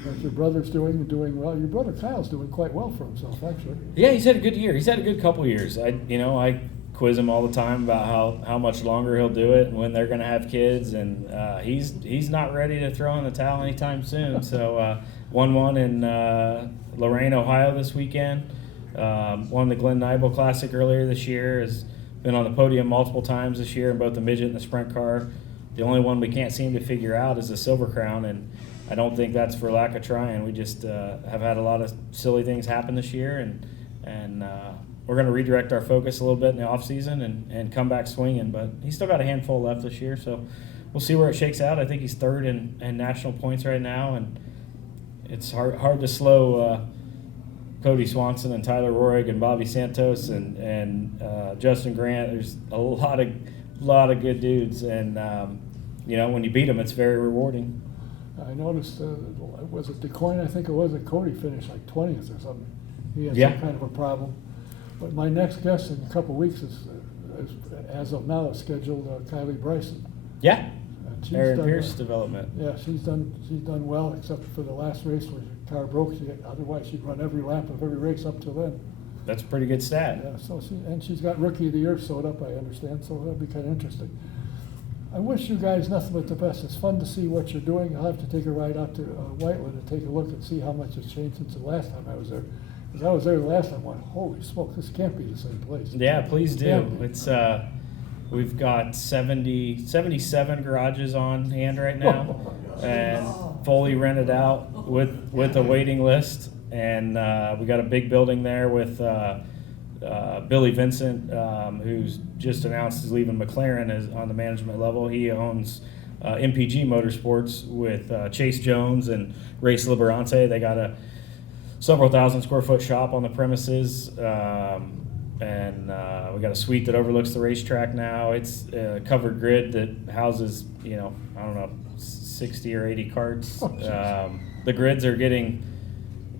like your brother's doing and doing well. Your brother Kyle's doing quite well for himself, actually. Yeah, he's had a good year. He's had a good couple years. I quiz him all the time about how much longer he'll do it and when they're going to have kids, and he's not ready to throw in the towel anytime soon. So won one in Lorain, Ohio this weekend. Won the Glen Nibel Classic earlier this year. Has been on the podium multiple times this year in both the midget and the sprint car. The only one we can't seem to figure out is the Silver Crown, and I don't think that's for lack of trying. We just have had a lot of silly things happen this year, and we're going to redirect our focus a little bit in the off season and come back swinging. But he's still got a handful left this year, so we'll see where it shakes out. I think he's third in national points right now, and it's hard to slow Cody Swanson and Tyler Roig and Bobby Santos and Justin Grant. There's a lot of good dudes, and when you beat them, it's very rewarding. I noticed, was it DeCoin, I think it was, that Cody finished like 20th or something. He had Yeah. some kind of a problem. But my next guest in a couple of weeks is as of now, is scheduled Kylie Bryson. Yeah, And she's Aaron done, Pierce development. Yeah, she's done well, except for the last race where her car broke. Otherwise, she'd run every lap of every race up till then. That's a pretty good stat. Yeah, so she's got Rookie of the Year sewed up, I understand, so that'll be kind of interesting. I wish you guys nothing but the best. It's fun to see what you're doing. I'll have to take a ride out to Whitewood and take a look and see how much has changed since the last time I was there. Because I was there the last time, I went, holy smoke, this can't be the same place. Yeah, please do. Can't be. It's we've got 77 garages on hand right now, and fully rented out with a waiting list. And we got a big building there with Billy Vincent, who's just announced he's leaving McLaren as on the management level. He owns MPG Motorsports with Chase Jones and Race Liberante. They got a several thousand square foot shop on the premises, and we got a suite that overlooks the racetrack now. It's a covered grid that houses, 60 or 80 carts. The grids are getting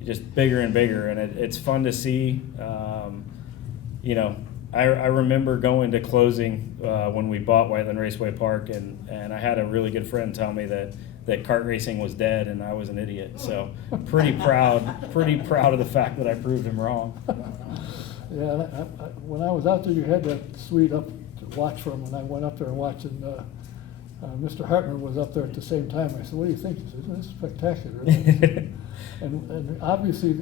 just bigger and bigger, and it's fun to see. I remember going to closing when we bought Whiteland Raceway Park, and I had a really good friend tell me that kart racing was dead and I was an idiot. So pretty proud of the fact that I proved him wrong. Yeah, when I was out there, you had that suite up to watch from, and I went up there and watched, and Mr. Hartman was up there at the same time. I said, what do you think? He said, this is spectacular. and obviously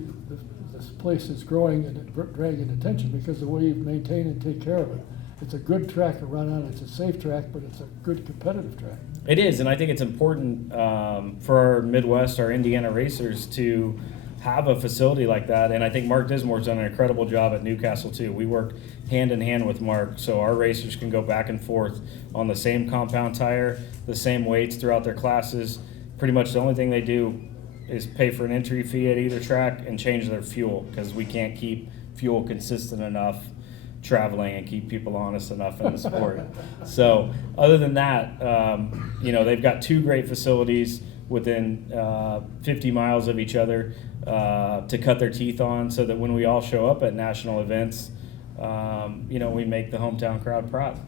this place is growing and dragging attention because the way you maintain and take care of it. It's a good track to run on. It's a safe track, but it's a good competitive track. It is, and I think it's important for our Midwest, our Indiana racers to have a facility like that. And I think Mark Dismore's done an incredible job at Newcastle too. We work hand in hand with Mark, so our racers can go back and forth on the same compound tire, the same weights throughout their classes. Pretty much the only thing they do is pay for an entry fee at either track and change their fuel, because we can't keep fuel consistent enough traveling and keep people honest enough in the sport. So other than that, they've got two great facilities within 50 miles of each other to cut their teeth on, so that when we all show up at national events, we make the hometown crowd proud.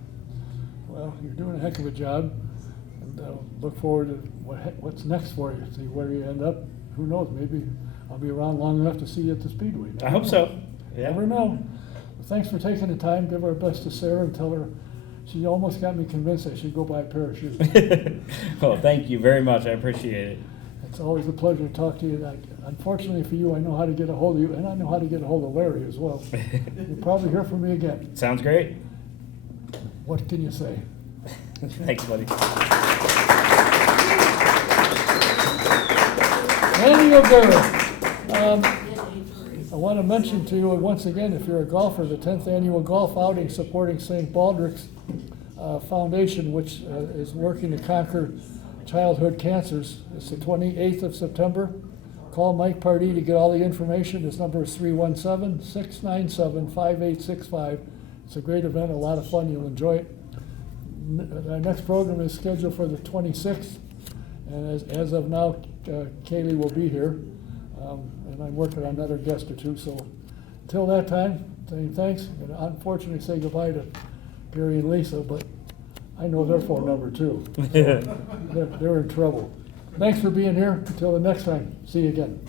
Well, you're doing a heck of a job, and look forward to what's next for you. See where you end up. Who knows? Maybe I'll be around long enough to see you at the Speedway. I hope so. Yeah. Never know. Well, thanks for taking the time. Give our best to Sarah and tell her she almost got me convinced I should go buy a pair of shoes. Well, thank you very much. I appreciate it. It's always a pleasure to talk to you. Unfortunately for you, I know how to get a hold of you, and I know how to get a hold of Larry as well. You'll probably hear from me again. Sounds great. What can you say? Thanks, buddy. Andy O'Gara. I want to mention to you once again, if you're a golfer, the 10th annual golf outing supporting St. Baldrick's Foundation, which is working to conquer childhood cancers. It's the 28th of September Call Mike Pardee to get all the information. His number is 317-697-5865. It's a great event, a lot of fun. You'll enjoy it. Our next program is scheduled for the 26th. And as of now, Kaylee will be here. And I'm working on another guest or two. So until that time, saying thanks. And unfortunately, say goodbye to Gary and Lisa, but I know their phone number too. So they're in trouble. Thanks for being here. Until the next time. See you again.